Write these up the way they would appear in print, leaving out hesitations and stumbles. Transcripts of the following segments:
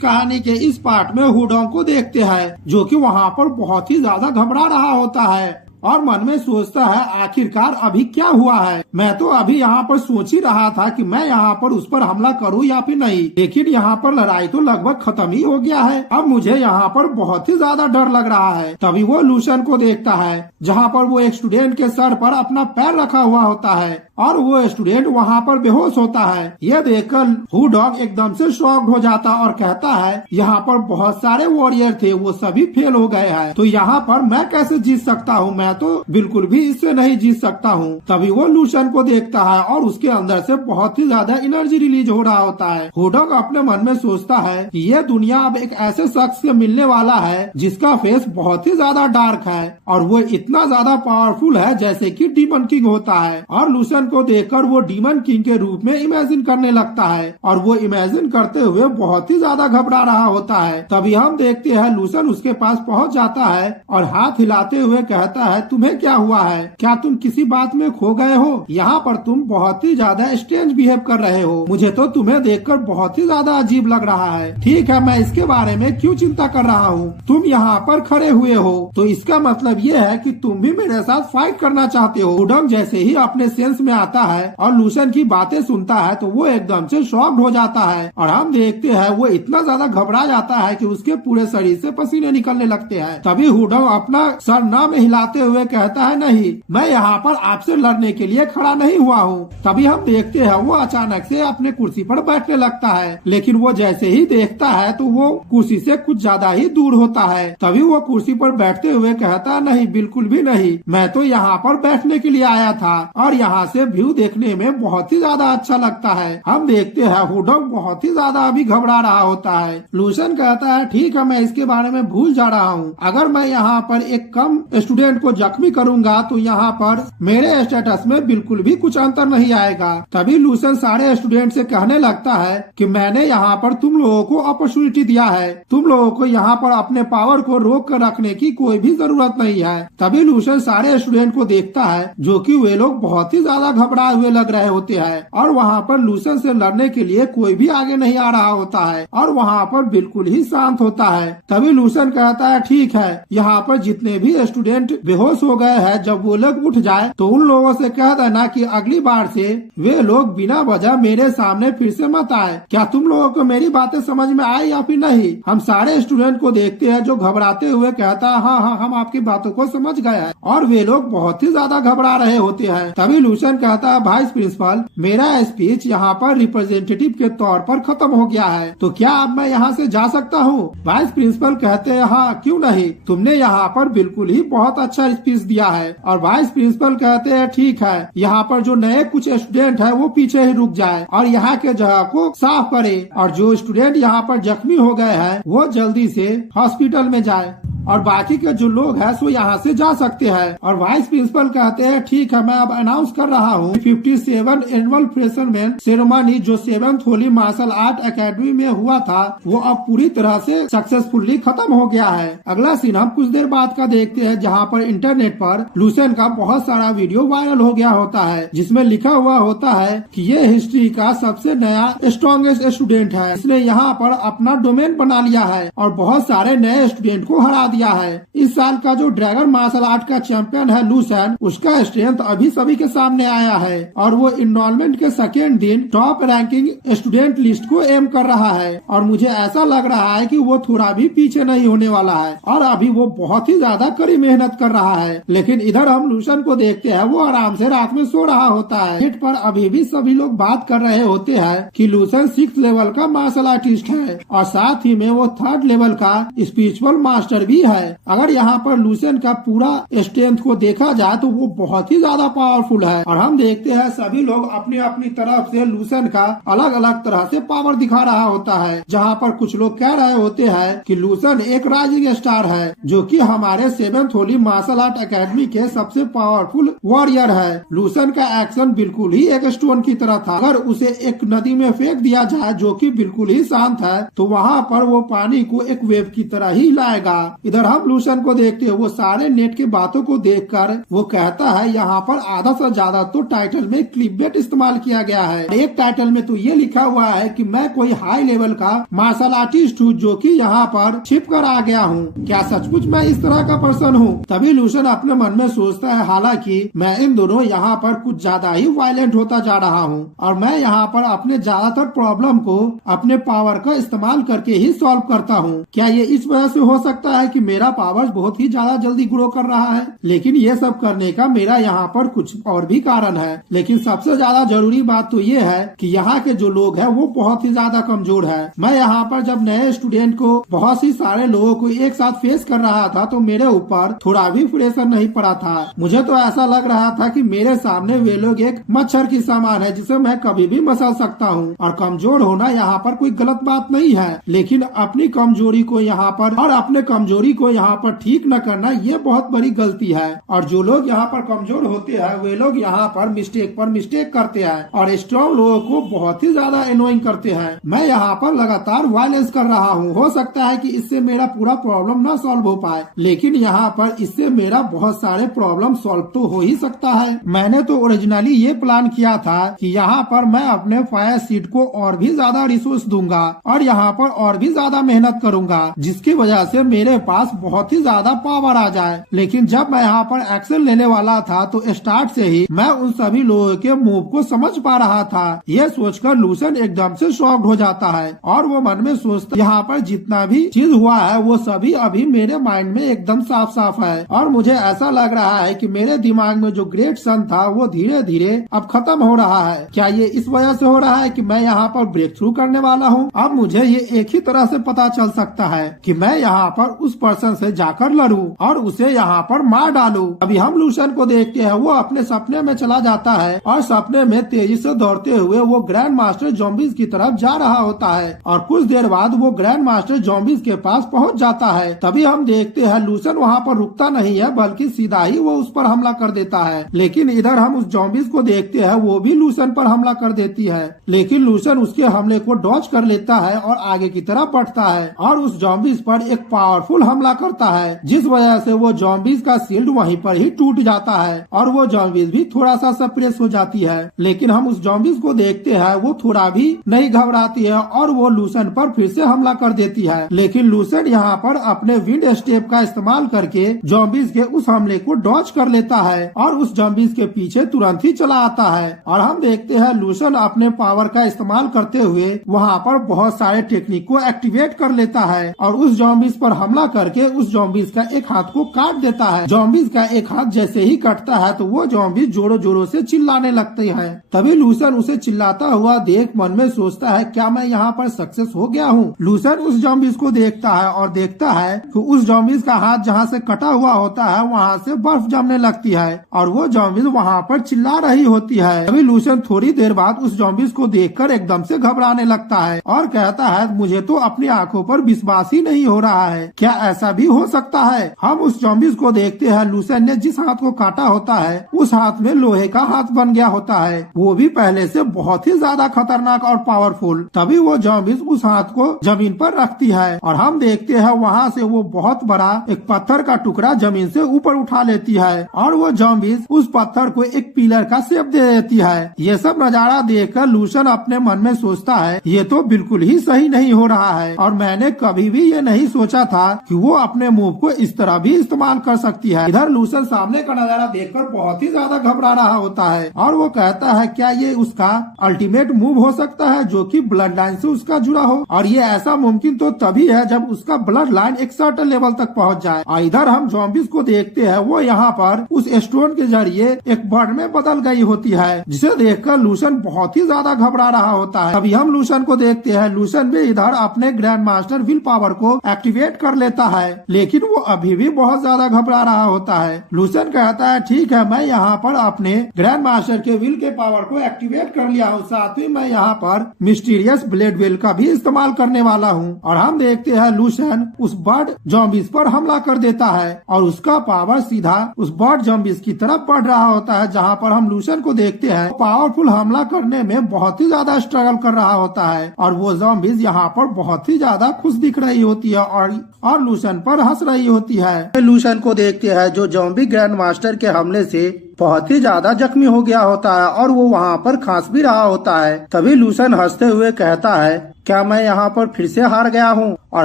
कहानी के इस पार्ट में हुडोंग को देखते हैं, जो कि वहाँ पर बहुत ही ज्यादा घबरा रहा होता है और मन में सोचता है आखिरकार अभी क्या हुआ है। मैं तो अभी यहाँ पर सोच ही रहा था कि मैं यहाँ पर उस पर हमला करूँ या फिर नहीं, लेकिन यहाँ पर लड़ाई तो लगभग खत्म ही हो गया है। अब मुझे यहाँ पर बहुत ही ज्यादा डर लग रहा है। तभी वो लूशन को देखता है, जहाँ पर वो एक स्टूडेंट के सर पर अपना पैर रखा हुआ होता है और वो स्टूडेंट वहाँ पर बेहोश होता है। यह देखकर हुडोंग एकदम से शॉक्ड हो जाता और कहता है यहाँ पर बहुत सारे वॉरियर थे, वो सभी फेल हो गए हैं, तो यहाँ पर मैं कैसे जीत सकता हूँ? मैं तो बिल्कुल भी इससे नहीं जीत सकता हूँ। तभी वो लूशन को देखता है और उसके अंदर से बहुत ही ज्यादा एनर्जी रिलीज हो रहा होता है। हुडोंग अपने मन में सोचता है कि ये दुनिया अब एक ऐसे शख्स से मिलने वाला है जिसका फेस बहुत ही ज्यादा डार्क है और वो इतना ज्यादा पावरफुल है जैसे कि डीमन किंग होता है। और लूशन को देखकर वो डीमन किंग के रूप में इमेजिन करने लगता है और वो इमेजिन करते हुए बहुत ही ज्यादा घबरा रहा होता है। तभी हम देखते हैं लूशन उसके पास पहुंच जाता है और हाथ हिलाते हुए कहता है तुम्हें क्या हुआ है? क्या तुम किसी बात में खो गए हो? यहाँ पर तुम बहुत ही ज्यादा स्ट्रेंज बिहेव कर रहे हो। मुझे तो तुम्हें देखकर बहुत ही ज्यादा अजीब लग रहा है। ठीक है, मैं इसके बारे में क्यों चिंता कर रहा हूँ? तुम यहाँ पर खड़े हुए हो तो इसका मतलब ये है कि तुम भी मेरे साथ फाइट करना चाहते हो। हुडोंग जैसे ही अपने सेंस में आता है और लूशन की बातें सुनता है तो वो एकदम से शॉक्ड हो जाता है और हम देखते हैं वो इतना ज्यादा घबरा जाता है कि उसके पूरे शरीर से पसीने निकलने लगते हैं। तभी हुडोंग अपना सर ना में हिलाते हुए कहता है नहीं, मैं यहाँ पर आपसे लड़ने के लिए खड़ा नहीं हुआ हूँ। तभी हम देखते हैं वो अचानक से अपने कुर्सी पर बैठने लगता है, लेकिन वो जैसे ही देखता है तो वो कुर्सी से कुछ ज्यादा ही दूर होता है। तभी वो कुर्सी पर बैठते हुए कहता नहीं, बिल्कुल भी नहीं, मैं तो यहाँ पर बैठने के लिए आया था और यहाँ से व्यू देखने में बहुत ही ज्यादा अच्छा लगता है। हम देखते हैं हुडोंग बहुत ही ज्यादा अभी घबरा रहा होता है। लूशन कहता है ठीक है, मैं इसके बारे में भूल जा रहा हूँ। अगर मैं यहाँ पर एक कम स्टूडेंट को जख्मी करूंगा तो यहाँ पर मेरे स्टेटस में बिल्कुल भी कुछ अंतर नहीं आएगा। तभी लूशन सारे स्टूडेंट से कहने लगता है कि मैंने यहाँ पर तुम लोगों को अपॉर्चुनिटी दिया है, तुम लोगों को यहाँ पर अपने पावर को रोक कर रखने की कोई भी जरूरत नहीं है। तभी लूशन सारे स्टूडेंट को देखता है जो कि वे लोग बहुत ही ज्यादा घबराए हुए लग रहे होते हैं और वहाँ पर लूशन से लड़ने के लिए कोई भी आगे नहीं आ रहा होता है और वहाँ पर बिल्कुल ही शांत होता है। तभी लूशन कहता है ठीक है, यहाँ पर जितने भी स्टूडेंट बेहोश हो गए हैं, जब वो लोग उठ जाए तो उन लोगों से कह देना कि अगली बार से वे लोग बिना वजह मेरे सामने फिर से मत आए। क्या तुम लोगों को मेरी बातें समझ में आई या फिर नहीं? हम सारे स्टूडेंट को देखते हैं जो घबराते हुए कहता है हाँ, हम आपकी बातों को समझ गए हैं और वे लोग बहुत ही ज्यादा घबरा रहे होते हैं। तभी लूशन कहता है वाइस प्रिंसिपल, मेरा स्पीच यहाँ पर रिप्रेजेंटेटिव के तौर पर खत्म हो गया है, तो क्या अब मैं यहाँ से जा सकता हूँ? वाइस प्रिंसिपल कहते हैं हाँ, क्यों नहीं, तुमने यहाँ पर बिल्कुल ही बहुत अच्छा स्पीच दिया है। और वाइस प्रिंसिपल कहते हैं ठीक है, यहाँ पर जो नए कुछ स्टूडेंट है वो पीछे ही रुक जाए और यहाँ के जगह को साफ करे और जो स्टूडेंट यहाँ पर जख्मी हो गए हैं वो जल्दी से हॉस्पिटल में जाए और बाकी के जो लोग हैं सो यहाँ से जा सकते हैं। और वाइस प्रिंसिपल कहते हैं ठीक है, मैं अब अनाउंस कर रहा हूँ 57 एनुअल फ्रेशरमैन सेरेमनी जो 7th Holi martial art academy में हुआ था वो अब पूरी तरह से सक्सेसफुली खत्म हो गया है। अगला सीन हम कुछ देर बाद का देखते हैं जहाँ पर इंटरनेट पर लूशन का बहुत सारा वीडियो वायरल हो गया होता है जिसमें लिखा हुआ होता है कि ये हिस्ट्री का सबसे नया स्ट्रॉन्गेस्ट स्टूडेंट है, इसने यहाँ पर अपना डोमेन बना लिया है और बहुत सारे नए स्टूडेंट को हरा दिया है। इस साल का जो ड्रैगन मार्शल आर्ट का चैंपियन है लूशन, उसका स्ट्रेंथ अभी सभी के सामने आया है और वो इनरोलमेंट के सेकेंड दिन टॉप रैंकिंग स्टूडेंट लिस्ट को एम कर रहा है और मुझे ऐसा लग रहा है कि वो थोड़ा भी पीछे नहीं होने वाला है और अभी वो बहुत ही ज्यादा कड़ी मेहनत कर रहा है। लेकिन इधर हम लूशन को देखते हैं, वो आराम से रात में सो रहा होता है। नेट पर अभी भी सभी लोग बात कर रहे होते हैं कि लूशन 6th लेवल का मार्शल आर्टिस्ट है और साथ ही में वो 3rd लेवल का स्पिरिचुअल मास्टर भी है। अगर यहाँ पर लूशन का पूरा स्ट्रेंथ को देखा जाए तो वो बहुत ही ज्यादा पावरफुल है और हम देखते हैं सभी लोग अपनी अपनी तरफ से लूशन का अलग अलग तरह से पावर दिखा रहा होता है। जहाँ पर कुछ लोग कह रहे होते हैं कि लूशन एक राइजिंग स्टार है जो कि हमारे 7th Holi martial art academy के सबसे पावरफुल वॉरियर है। लूशन का एक्शन बिल्कुल ही एक स्टोन की तरह था। अगर उसे एक नदी में फेंक दिया जाए जो कि बिल्कुल ही शांत है तो वहाँ पर वो पानी को एक वेव की तरह ही लाएगा। इधर हम लूसन को देखते हैं, वो सारे नेट की बातों को देखकर वो कहता है यहाँ पर आधा से ज्यादा तो टाइटल में क्लिकबेट इस्तेमाल किया गया है। एक टाइटल में तो ये लिखा हुआ है कि मैं कोई हाई लेवल का मार्शल आर्टिस्ट हूँ जो कि यहाँ पर छिप कर आ गया हूँ। क्या सचमुच मैं इस तरह का पर्सन हूँ? तभी लूसन अपने मन में सोचता है, हालांकि मैं इन दोनों यहाँ पर कुछ ज्यादा ही वायलेंट होता जा रहा हूँ और मैं यहाँ पर अपने ज्यादातर प्रॉब्लम को अपने पावर का इस्तेमाल करके ही सॉल्व करता हूँ। क्या ये इस वजह से हो सकता है कि मेरा पावर बहुत ही ज्यादा जल्दी ग्रो कर रहा है? लेकिन ये सब करने का मेरा यहाँ पर कुछ और भी कारण है। लेकिन सबसे ज्यादा जरूरी बात तो ये है कि यहाँ के जो लोग हैं वो बहुत ही ज्यादा कमजोर है। मैं यहाँ पर जब नए स्टूडेंट को बहुत ही सारे लोगों को एक साथ फेस कर रहा था तो मेरे ऊपर थोड़ा भी प्रेशर नहीं पड़ा था। मुझे तो ऐसा लग रहा था कि मेरे सामने वे लोग एक मच्छर की समान है जिसे मैं कभी भी मसल सकता हूँ। और कमजोर होना यहाँ पर कोई गलत बात नहीं है, लेकिन अपनी कमजोरी को यहाँ पर और अपने कमजोरी को यहाँ पर ठीक न करना ये बहुत बड़ी गलती है। और जो लोग यहाँ पर कमजोर होते हैं वे लोग यहाँ पर मिस्टेक करते हैं और स्ट्रॉन्ग लोगों को बहुत ही ज्यादा एनोइंग करते हैं। मैं यहाँ पर लगातार वायलेंस कर रहा हूँ। हो सकता है कि इससे मेरा पूरा प्रॉब्लम न सॉल्व हो पाए, लेकिन यहाँ पर इससे मेरा बहुत सारे प्रॉब्लम सॉल्व तो हो ही सकता है। मैंने तो ओरिजिनली ये प्लान किया था कि यहाँ पर मैं अपने फायर सीट को और भी ज्यादा रिसोर्स दूंगा और यहाँ पर और भी ज्यादा मेहनत करूंगा, जिसकी वजह से मेरे पास बहुत ही ज्यादा पावर आ जाए। लेकिन जब मैं यहाँ पर एक्शन लेने वाला था तो स्टार्ट से ही मैं उन सभी लोगों के मूव को समझ पा रहा था। ये सोचकर लूसन एकदम से शॉक्ड हो जाता है और वो मन में सोचता यहाँ पर जितना भी चीज हुआ है वो सभी अभी मेरे माइंड में एकदम साफ साफ है और मुझे ऐसा लग रहा है कि मेरे दिमाग में जो ग्रेट सन था वो धीरे धीरे अब खत्म हो रहा है। क्या ये इस वजह से हो रहा है कि मैं यहाँ पर ब्रेक थ्रू करने वाला हूँ? अब मुझे ये एक ही तरह से पता चल सकता है कि मैं यहाँ पर उस पर्सन से जाकर लड़ूं और उसे यहाँ पर मार डालूं। अभी हम लूसन को देखते हैं, वो अपने सपने में चला जाता है और सपने में तेजी से दौड़ते हुए वो ग्रैंड मास्टर ज़ॉम्बीज़ की तरफ जा रहा होता है और कुछ देर बाद वो ग्रैंड मास्टर ज़ॉम्बीज़ के पास पहुँच जाता है। तभी हम देखते हैं लूसन वहाँ पर रुकता नहीं है बल्कि सीधा ही वो उस पर हमला कर देता है। लेकिन इधर हम उस ज़ॉम्बीज़ को देखते हैं, वो भी लूसन पर हमला कर देती है, लेकिन लूसन उसके हमले को डॉज कर लेता है और आगे की तरफ बढ़ता है और उस ज़ॉम्बीज़ पर एक पावरफुल हमला करता है, जिस वजह से वो ज़ॉम्बीज़ का शील्ड वहीं पर ही टूट जाता है और वो ज़ॉम्बीज़ भी थोड़ा सा सप्रेस हो जाती है। लेकिन हम उस ज़ॉम्बीज़ को देखते हैं, वो थोड़ा भी नहीं घबराती है और वो लूसन पर फिर से हमला कर देती है। लेकिन लूसन यहाँ पर अपने विंड स्टेप का इस्तेमाल करके ज़ॉम्बीज़ के उस हमले को डॉज कर लेता है और उस ज़ॉम्बीज़ के पीछे तुरंत ही चला आता है। और हम देखते हैं लूसन अपने पावर का इस्तेमाल करते हुए वहाँ पर बहुत सारे टेक्निक को एक्टिवेट कर लेता है और उस ज़ॉम्बीज़ पर हमला करके उस ज़ॉम्बीज़ का एक हाथ को काट देता है। ज़ॉम्बीज़ का एक हाथ जैसे ही कटता है तो वो ज़ॉम्बीज़ जोरों जोरों से चिल्लाने लगते हैं। तभी लूसन उसे चिल्लाता हुआ देख मन में सोचता है, क्या मैं यहाँ पर सक्सेस हो गया हूँ? लूसन उस ज़ॉम्बीज़ को देखता है और देखता है कि उस ज़ॉम्बीज़ का हाथ जहाँ से कटा हुआ होता है वहाँ से बर्फ जमने लगती है और वो ज़ॉम्बीज़ वहाँ पर चिल्ला रही होती है। तभी लूसन थोड़ी देर बाद उस ज़ॉम्बीज़ को देखकर एकदम से घबराने लगता है और कहता है, मुझे तो अपनी आंखों पर विश्वास ही नहीं हो रहा है, क्या ऐसा भी हो सकता है? हम उस ज़ॉम्बीज़ को देखते हैं, लूसन ने जिस हाथ को काटा होता है उस हाथ में लोहे का हाथ बन गया होता है, वो भी पहले से बहुत ही ज्यादा खतरनाक और पावरफुल। तभी वो ज़ॉम्बीज़ उस हाथ को जमीन पर रखती है और हम देखते हैं वहाँ से वो बहुत बड़ा एक पत्थर का टुकड़ा जमीन से ऊपर उठा लेती है और वो ज़ॉम्बीज़ उस पत्थर को एक पिलर का शेप दे देती है। ये सब नजारा देखकर लूसन अपने मन में सोचता है, ये तो बिल्कुल ही सही नहीं हो रहा है और मैंने कभी भी ये नहीं सोचा था कि वो अपने मूव को इस तरह भी इस्तेमाल कर सकती है। इधर लूसन सामने का नजारा देखकर बहुत ही ज्यादा घबरा रहा होता है और वो कहता है, क्या ये उसका अल्टीमेट मूव हो सकता है जो कि ब्लड लाइन से उसका जुड़ा हो? और ये ऐसा मुमकिन तो तभी है जब उसका ब्लड लाइन एक सर्टेन लेवल तक पहुंच जाए। और इधर हम ज़ॉम्बीज़ को देखते हैं, वो यहाँ पर उस स्टोन के जरिए एक बर्ड में बदल गई होती है, जिसे देखकर लूसन बहुत ही ज्यादा घबरा रहा होता है। अभी हम लूसन को देखते हैं, लूसन भी इधर अपने ग्रैंड मास्टर विल पावर को एक्टिवेट कर लेता है, लेकिन वो अभी भी बहुत ज्यादा घबरा रहा होता है। लूसन कहता है, ठीक है, मैं यहाँ पर अपने ग्रैंड मास्टर के विल के पावर को एक्टिवेट कर लिया हूँ, साथ ही मैं यहाँ पर मिस्टीरियस ब्लेड विल का भी इस्तेमाल करने वाला हूँ। और हम देखते हैं लूसन उस बर्ड ज़ॉम्बीज़ पर हमला कर देता है और उसका पावर सीधा उस बर्ड ज़ॉम्बीज़ की तरफ बढ़ रहा होता है, जहाँ पर हम लूसन को देखते हैं पावरफुल हमला करने में बहुत ही ज्यादा स्ट्रगल कर रहा होता है और वो ज़ॉम्बीज़ यहाँ पर बहुत ही ज्यादा खुश दिख रही होती है और लूसन लूसन पर हंस रही होती है। लूसन को देखते हैं जो ज़ॉम्बी ग्रैंड मास्टर के हमले से बहुत ही ज्यादा जख्मी हो गया होता है और वो वहाँ पर खांस भी रहा होता है। तभी लूसन हंसते हुए कहता है, क्या मैं यहाँ पर फिर से हार गया हूँ? और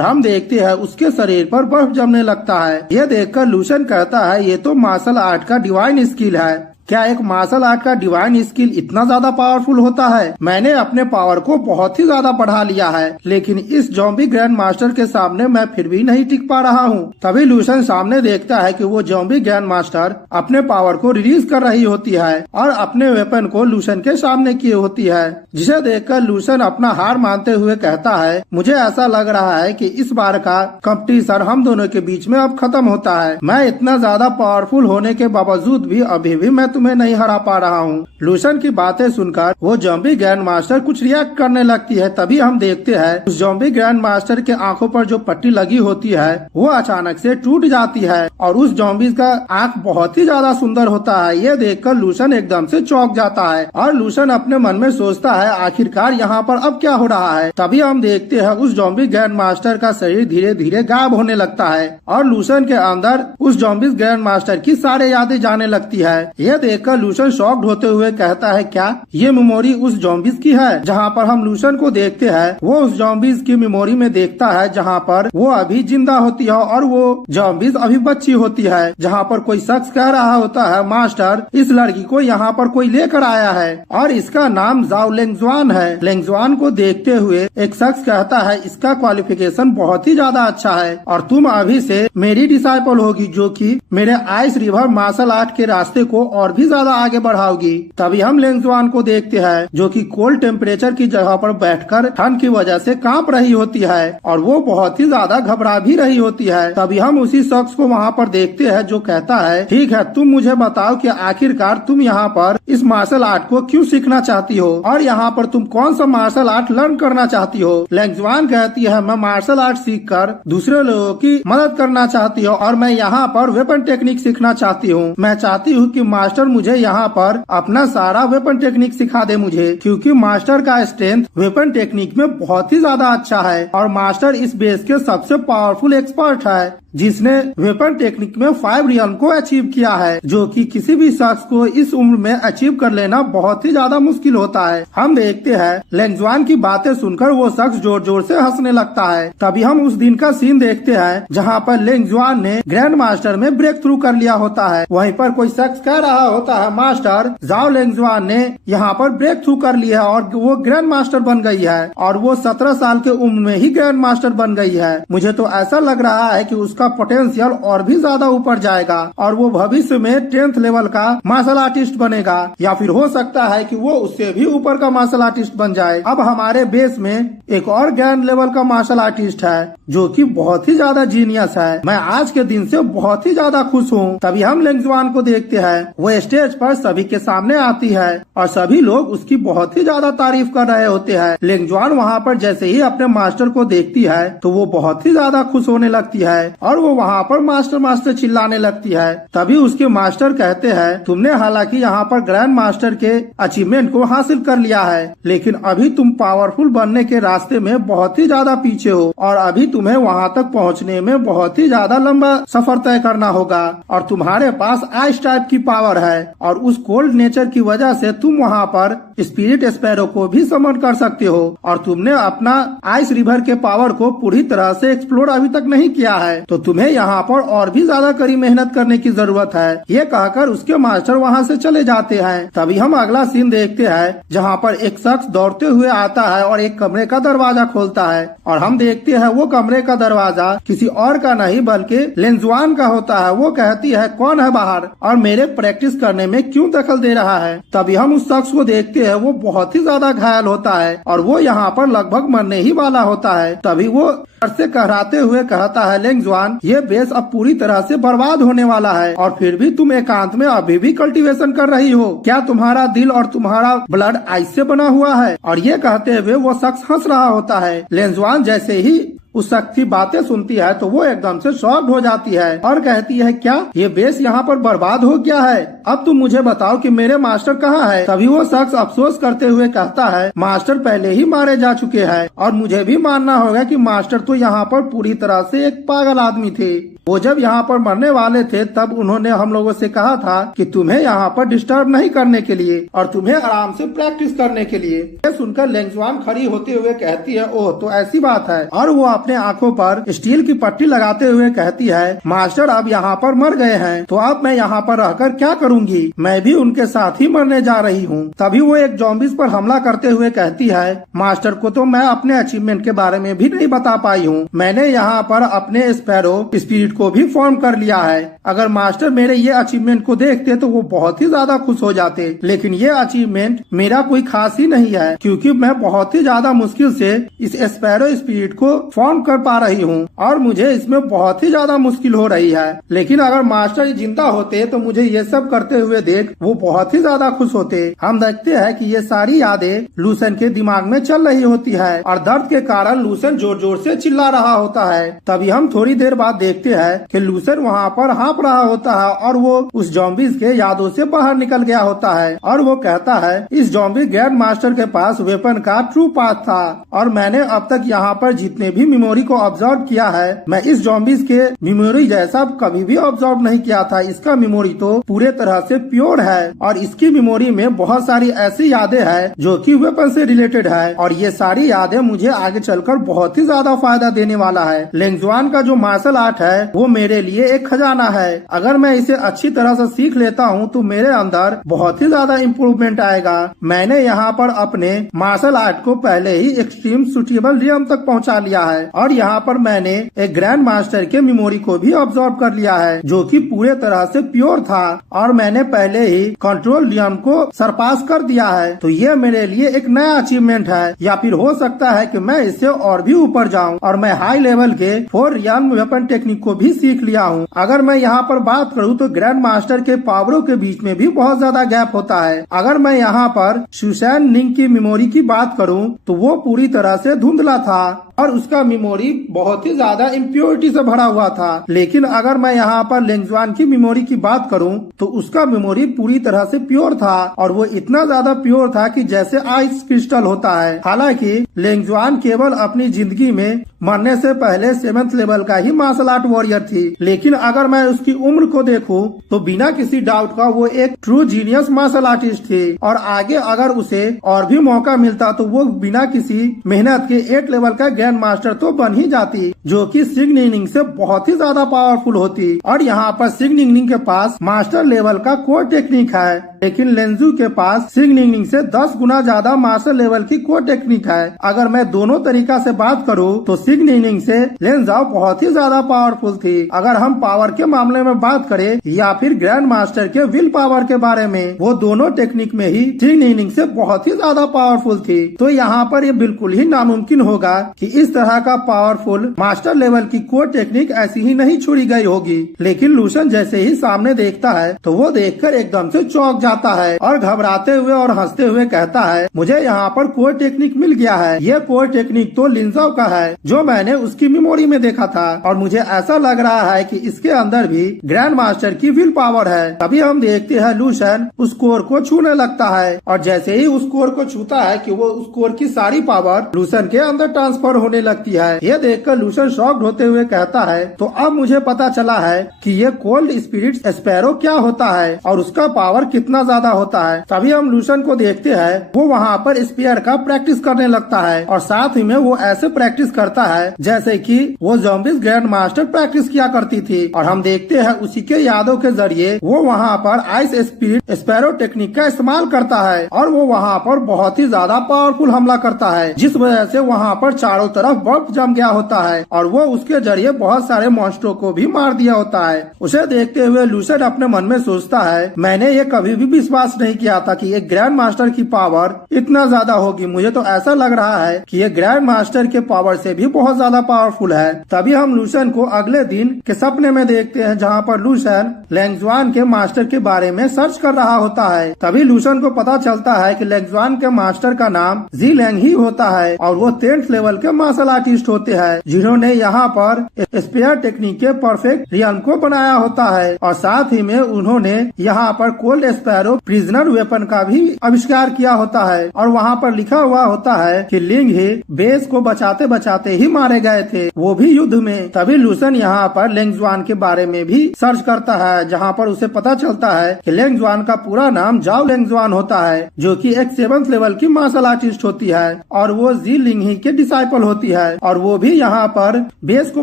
हम देखते हैं उसके शरीर पर बर्फ जमने लगता है। यह देखकर लूसन कहता है, ये तो मार्शल आर्ट का डिवाइन स्किल है। क्या एक मार्शल आर्ट का डिवाइन स्किल इतना ज्यादा पावरफुल होता है? मैंने अपने पावर को बहुत ही ज्यादा बढ़ा लिया है, लेकिन इस ज़ॉम्बी ग्रैंड मास्टर के सामने मैं फिर भी नहीं टिक पा रहा हूँ। तभी लूसन सामने देखता है कि वो ज़ॉम्बी ग्रैंड मास्टर अपने पावर को रिलीज कर रही होती है और अपने वेपन को लूसन के सामने की होती है, जिसे देखकर लूसन अपना हार मानते हुए कहता है, मुझे ऐसा लग रहा है कि इस बार का कंपटीशन हम दोनों के बीच में अब खत्म होता है। मैं इतना ज्यादा पावरफुल होने के बावजूद भी अभी भी मैं तुम्हें नहीं हरा पा रहा हूँ। लूसन की बातें सुनकर वो ज़ॉम्बी ग्रैंड मास्टर कुछ रिएक्ट करने लगती है। तभी हम देखते हैं उस ज़ॉम्बी ग्रैंड मास्टर के आंखों पर जो पट्टी लगी होती है वो अचानक से टूट जाती है और उस ज़ॉम्बी का आंख बहुत ही ज्यादा सुंदर होता है। ये देखकर लूसन एकदम से चौंक जाता है और लूसन अपने मन में सोचता है, आखिरकार यहाँ पर अब क्या हो रहा है। तभी हम देखते हैं उस ज़ॉम्बी ग्रैंड मास्टर का शरीर धीरे धीरे गायब होने लगता है और लूसन के अंदर उस ज़ॉम्बी ग्रैंड मास्टर की सारी यादें जाने लगती है। यह देखकर लूसन शॉक्ड होते हुए कहता है, क्या ये मेमोरी उस ज़ॉम्बीज की है? जहाँ पर हम लूसन को देखते हैं वो उस ज़ॉम्बीज की मेमोरी में देखता है जहाँ पर वो अभी जिंदा होती है और वो ज़ॉम्बीज अभी बच्ची होती है। जहाँ पर कोई शख्स कह रहा होता है, मास्टर इस लड़की को यहाँ पर कोई लेकर आया है और इसका नाम जाओ लेंगजुआन है। लेंगजुआन को देखते हुए एक शख्स कहता है, इसका क्वालिफिकेशन बहुत ही ज्यादा अच्छा है और तुम अभी से मेरी डिसाइपल होगी, जो कि मेरे आइस रिवर मार्शल आर्ट के रास्ते को और भी ज्यादा आगे बढ़ाओगी। तभी हम लेंगजुआन को देखते हैं जो कि कोल्ड टेम्परेचर की जगह पर बैठकर ठंड की वजह से कांप रही होती है और वो बहुत ही ज्यादा घबरा भी रही होती है। तभी हम उसी शख्स को वहाँ पर देखते हैं जो कहता है, ठीक है, तुम मुझे बताओ कि आखिरकार तुम यहाँ पर इस मार्शल आर्ट को क्यों सीखना चाहती हो और यहाँ पर तुम कौन सा मार्शल आर्ट लर्न करना चाहती हो? लेंगजुआन कहती है, मैं मार्शल आर्ट सीखकर दूसरे लोगों की मदद करना चाहती हूँ और मैं यहाँ पर वेपन टेक्निक सीखना चाहती हूँ। मैं चाहती हूँ कि मास्टर मुझे यहाँ पर अपना सारा वेपन टेक्निक सिखा दे मुझे, क्योंकि मास्टर का स्ट्रेंथ वेपन टेक्निक में बहुत ही ज्यादा अच्छा है और मास्टर इस बेस के सबसे पावरफुल एक्सपर्ट है जिसने वेपन टेक्निक में 5 रियल्म को अचीव किया है, जो कि किसी भी शख्स को इस उम्र में अचीव कर लेना बहुत ही ज्यादा मुश्किल होता है। हम देखते हैं लेंगजुआन की बातें सुनकर वो शख्स जोर जोर से हंसने लगता है। तभी हम उस दिन का सीन देखते हैं जहाँ पर लेंगजुआन ने ग्रैंड मास्टर में ब्रेक थ्रू कर लिया होता है। वहीं पर कोई शख्स कह रहा होता है, मास्टर जाओ लेंगजुआन ने यहाँ पर ब्रेक थ्रू कर लिया और वो ग्रैंड मास्टर बन गई है और वो 17 साल के उम्र में ही ग्रैंड मास्टर बन गई है। मुझे तो ऐसा लग रहा है कि उसका पोटेंशियल और भी ज्यादा ऊपर जाएगा और वो भविष्य में 10th लेवल का मार्शल आर्टिस्ट बनेगा, या फिर हो सकता है कि वो उससे भी ऊपर का मार्शल आर्टिस्ट बन जाए। अब हमारे बेस में एक और ग्रैंड लेवल का मार्शल आर्टिस्ट है जो कि बहुत ही ज्यादा जीनियस है। मैं आज के दिन से बहुत ही ज्यादा खुश हूँ। तभी हम लेंगजुआन को देखते हैं, वो स्टेज पर सभी के सामने आती है और सभी लोग उसकी बहुत ही ज्यादा तारीफ कर रहे होते हैं। लेंगजुआन वहाँ पर जैसे ही अपने मास्टर को देखती है तो वो बहुत ही ज्यादा खुश होने लगती है और वो वहाँ पर मास्टर मास्टर चिल्लाने लगती है। तभी उसके मास्टर कहते हैं, तुमने हालांकि यहाँ पर ग्रैंड मास्टर के अचीवमेंट को हासिल कर लिया है, लेकिन अभी तुम पावरफुल बनने के रास्ते में बहुत ही ज्यादा पीछे हो और अभी तुम्हें वहाँ तक पहुँचने में बहुत ही ज्यादा लंबा सफर तय करना होगा और तुम्हारे पास आइस टाइप की पावर है और उस कोल्ड नेचर की वजह से तुम वहाँ पर स्पिरिट स्पैरो को भी समन कर सकते हो और तुमने अपना आइस रिवर के पावर को पूरी तरह से एक्सप्लोर अभी तक नहीं किया है, तो तुम्हें यहाँ पर और भी ज्यादा कड़ी मेहनत करने की जरूरत है। ये कहकर उसके मास्टर वहाँ से चले जाते हैं। तभी हम अगला सीन देखते हैं जहाँ पर एक शख्स दौड़ते हुए आता है और एक कमरे का दरवाजा खोलता है और हम देखते हैं वो कमरे का दरवाजा किसी और का नहीं बल्कि लेंगजुआन का होता है। वो कहती है, कौन है बाहर और मेरे प्रैक्टिस करने में क्यों दखल दे रहा है? तभी हम उस शख्स को देखते हैं, वो बहुत ही ज्यादा घायल होता है और वो यहाँ पर लगभग मरने ही वाला होता है। तभी वो से कहराते हुए कहता है, लेंगजुआन ये बेस अब पूरी तरह से बर्बाद होने वाला है और फिर भी तुम एकांत में अभी भी कल्टीवेशन कर रही हो। क्या तुम्हारा दिल और तुम्हारा ब्लड आइस से बना हुआ है? और ये कहते हुए वो शख्स हंस रहा होता है। लेंगजुआन जैसे ही उस शख्स की बातें सुनती है तो वो एकदम से शॉक्ड हो जाती है और कहती है, क्या ये बेस यहाँ पर बर्बाद हो गया है? अब तुम मुझे बताओ कि मेरे मास्टर कहाँ है? तभी वो शख्स अफसोस करते हुए कहता है, मास्टर पहले ही मारे जा चुके हैं और मुझे भी मानना होगा कि मास्टर तो यहाँ पर पूरी तरह से एक पागल आदमी थे। वो जब यहाँ पर मरने वाले थे तब उन्होंने हम लोगों से कहा था कि तुम्हें यहाँ पर डिस्टर्ब नहीं करने के लिए और तुम्हें आराम से प्रैक्टिस करने के लिए। ये सुनकर लेंगजुआन खड़ी होते हुए कहती है, ओह तो ऐसी बात है। और वो अपने आंखों पर स्टील की पट्टी लगाते हुए कहती है, मास्टर अब यहाँ पर मर गए हैं तो अब मैं यहाँ पर रहकर क्या करूँगी? मैं भी उनके साथ ही मरने जा रही हूँ। तभी वो एक ज़ॉम्बीज़ पर हमला करते हुए कहती है, मास्टर को तो मैं अपने अचीवमेंट के बारे में भी नहीं बता पाई हूँ। मैंने यहाँ पर अपने स्पैरो स्पिरिट को भी फॉर्म कर लिया है। अगर मास्टर मेरे ये अचीवमेंट को देखते तो वो बहुत ही ज्यादा खुश हो जाते, लेकिन ये अचीवमेंट मेरा कोई खास ही नहीं है क्योंकि मैं बहुत ही ज्यादा मुश्किल से इस स्पैरो स्पिरिट को फॉर्म कर पा रही हूँ और मुझे इसमें बहुत ही ज्यादा मुश्किल हो रही है। लेकिन अगर मास्टर जिंदा होते तो मुझे ये सब करते हुए देख वो बहुत ही ज्यादा खुश होते। हम देखते हैं कि ये सारी यादें लूसन के दिमाग में चल रही होती है और दर्द के कारण लूसन जोर जोर से चिल्ला रहा होता है। तभी हम थोड़ी देर बाद देखते हैं कि लूसन वहाँ पर हाँप रहा होता है और वो उस ज़ॉम्बीज़ के यादों से बाहर निकल गया होता है और वो कहता है, इस ज़ॉम्बी ग्रैंड मास्टर के पास वेपन का ट्रू पाथ था और मैंने अब तक यहाँ पर जितने भी मेमोरी को ऑब्जर्व किया है मैं इस ज़ॉम्बीज़ के मेमोरी जैसा कभी भी ऑब्जर्व नहीं किया था। इसका मेमोरी तो पूरे तरह से प्योर है और इसकी मेमोरी में बहुत सारी ऐसी यादें हैं जो कि वेपन से रिलेटेड है और ये सारी यादें मुझे आगे चलकर बहुत ही ज्यादा फायदा देने वाला है। लेंगजुआन का जो मार्शल आर्ट है वो मेरे लिए एक खजाना है। अगर मैं इसे अच्छी तरह से सीख लेता हूँ तो मेरे अंदर बहुत ही ज्यादा इम्प्रूवमेंट आएगा। मैंने यहाँ पर अपने मार्शल आर्ट को पहले ही एक्सट्रीम सुटेबल रियम तक पहुँचा लिया है और यहाँ पर मैंने एक ग्रैंड मास्टर के मेमोरी को भी ऑब्जर्व कर लिया है जो कि पूरे तरह से प्योर था और मैंने पहले ही कंट्रोल रियम को सरपास कर दिया है। तो ये मेरे लिए एक नया अचीवमेंट है या फिर हो सकता है कि मैं इससे और भी ऊपर जाऊं और मैं हाई लेवल के 4 रियम वेपन टेक्निक को भी सीख लिया हूं। अगर मैं यहाँ पर बात करूँ तो ग्रैंड मास्टर के पावरों के बीच में भी बहुत ज्यादा गैप होता है। अगर मैं यहाँ पर सुसैन निंग की मेमोरी की बात करूँ तो वो पूरी तरह से धुंधला था और उसका मेमोरी बहुत ही ज्यादा इम्प्योरिटी से भरा हुआ था। लेकिन अगर मैं यहाँ पर लेंगजुआन की मेमोरी की बात करूँ तो उसका मेमोरी पूरी तरह से प्योर था और वो इतना ज्यादा प्योर था कि जैसे आइस क्रिस्टल होता है। हालांकि लेंगजुआन केवल अपनी जिंदगी में मरने से पहले 7th लेवल का ही मार्शल आर्ट वॉरियर थी, लेकिन अगर मैं उसकी उम्र को देखूं तो बिना किसी डाउट का वो एक ट्रू जीनियस मार्शल आर्टिस्ट थी और आगे अगर उसे और भी मौका मिलता तो वो बिना किसी मेहनत के 8 लेवल का ग्रैंड मास्टर तो बन ही जाती, जो कि सिग्निंग से बहुत ही ज्यादा पावरफुल होती। और यहाँ पर सिग्निंग के पास मास्टर लेवल का कोर टेक्निक है, लेकिन लेंजू के पास सिग्निंग से 10 गुना ज्यादा मास्टर लेवल की कोर टेक्निक है। अगर मैं दोनों तरीका से बात करूँ तो सिग्निंग से लेंजाओ बहुत ही ज्यादा पावरफुल थी। अगर हम पावर के मामले में बात करें या फिर ग्रैंड मास्टर के विल पावर के बारे में, वो दोनों टेक्निक में ही सिग्निंग से बहुत ही ज्यादा पावरफुल थी। तो यहाँ पर ये बिल्कुल ही नामुमकिन होगा कि इस तरह का पावरफुल मास्टर लेवल की कोर टेक्निक ऐसी ही नहीं छोड़ी गई होगी। लेकिन लूसन जैसे ही सामने देखता है तो वो देखकर एकदम से चौंक जाता है और घबराते हुए और हंसते हुए कहता है, मुझे यहाँ पर कोर टेक्निक मिल गया है। ये कोर टेक्निक तो लिंजाओ का है जो मैंने उसकी मेमोरी में देखा था और मुझे ऐसा लग रहा है कि इसके अंदर भी ग्रैंड मास्टर की विल पावर है। तभी हम देखते हैं लूसन उस कोर को छूने लगता है और जैसे ही उस कोर को छूता है कि वो उस कोर की सारी पावर लूसन के अंदर ट्रांसफर होने लगती है। ये देखकर लूसन शॉक्ड होते हुए कहता है, तो अब मुझे पता चला है कि ये कोल्ड स्पिरिट स्पैरो क्या होता है और उसका पावर कितना ज्यादा होता है। तभी हम लूसन को देखते हैं वो वहाँ पर स्पेयर का प्रैक्टिस करने लगता है और साथ ही में वो ऐसे प्रैक्टिस करता है जैसे कि वो ज़ॉम्बीज़ ग्रैंड मास्टर प्रैक्टिस किया करती थी। और हम देखते हैं उसी के यादों के जरिए वो वहाँ पर आइस स्पिरिट स्पैरो टेक्निक का इस्तेमाल करता है और वो वहाँ पर बहुत ही ज्यादा पावरफुल हमला करता है, जिस वजह से वहाँ पर चारों तरफ बर्फ जम गया होता है और वो उसके जरिए बहुत सारे मॉन्स्टरों को भी मार दिया होता है। उसे देखते हुए लूसन अपने मन में सोचता है, मैंने ये कभी भी विश्वास नहीं किया था कि एक ग्रैंड मास्टर की पावर इतना ज्यादा होगी। मुझे तो ऐसा लग रहा है कि ये ग्रैंड मास्टर के पावर से भी बहुत ज्यादा पावरफुल है। तभी हम लूसन को अगले दिन के सपने में देखते हैं जहाँ पर लूसन लेंगजुआन के मास्टर के बारे में सर्च कर रहा होता है। तभी लूसन को पता चलता है कि लेंगजुआन के मास्टर का नाम जी लैंग ही होता है और वो 10th लेवल के मार्शल आर्टिस्ट होते हैं जिन्होंने यहाँ पर स्पेयर टेक्निक के परफेक्ट रियल्म को बनाया होता है और साथ ही में उन्होंने यहाँ पर कोल्ड स्पैरो प्रिजनर वेपन का भी आविष्कार किया होता है और वहाँ पर लिखा हुआ होता है कि लिंग ही बेस को बचाते बचाते ही मारे गए थे, वो भी युद्ध में। तभी लूसन यहाँ पर लेंगजुआन के बारे में भी सर्च करता है जहाँ पर उसे पता चलता है कि लेंगजुआन का पूरा नाम जाओ लेंगजुआन होता है जो कि एक 7th लेवल की मार्शल आर्टिस्ट होती है और वो जी लिंगही के डिसाइपल होती है और वो भी यहाँ पर बेस को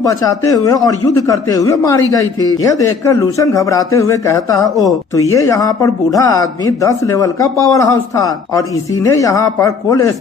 बचाते हुए और युद्ध करते हुए मारी गई थी। ये देखकर लूसन घबराते हुए कहता है, ओह तो ये यहाँ पर बूढ़ा आदमी 10 लेवल का पावर हाउस था और इसी ने यहाँ पर cold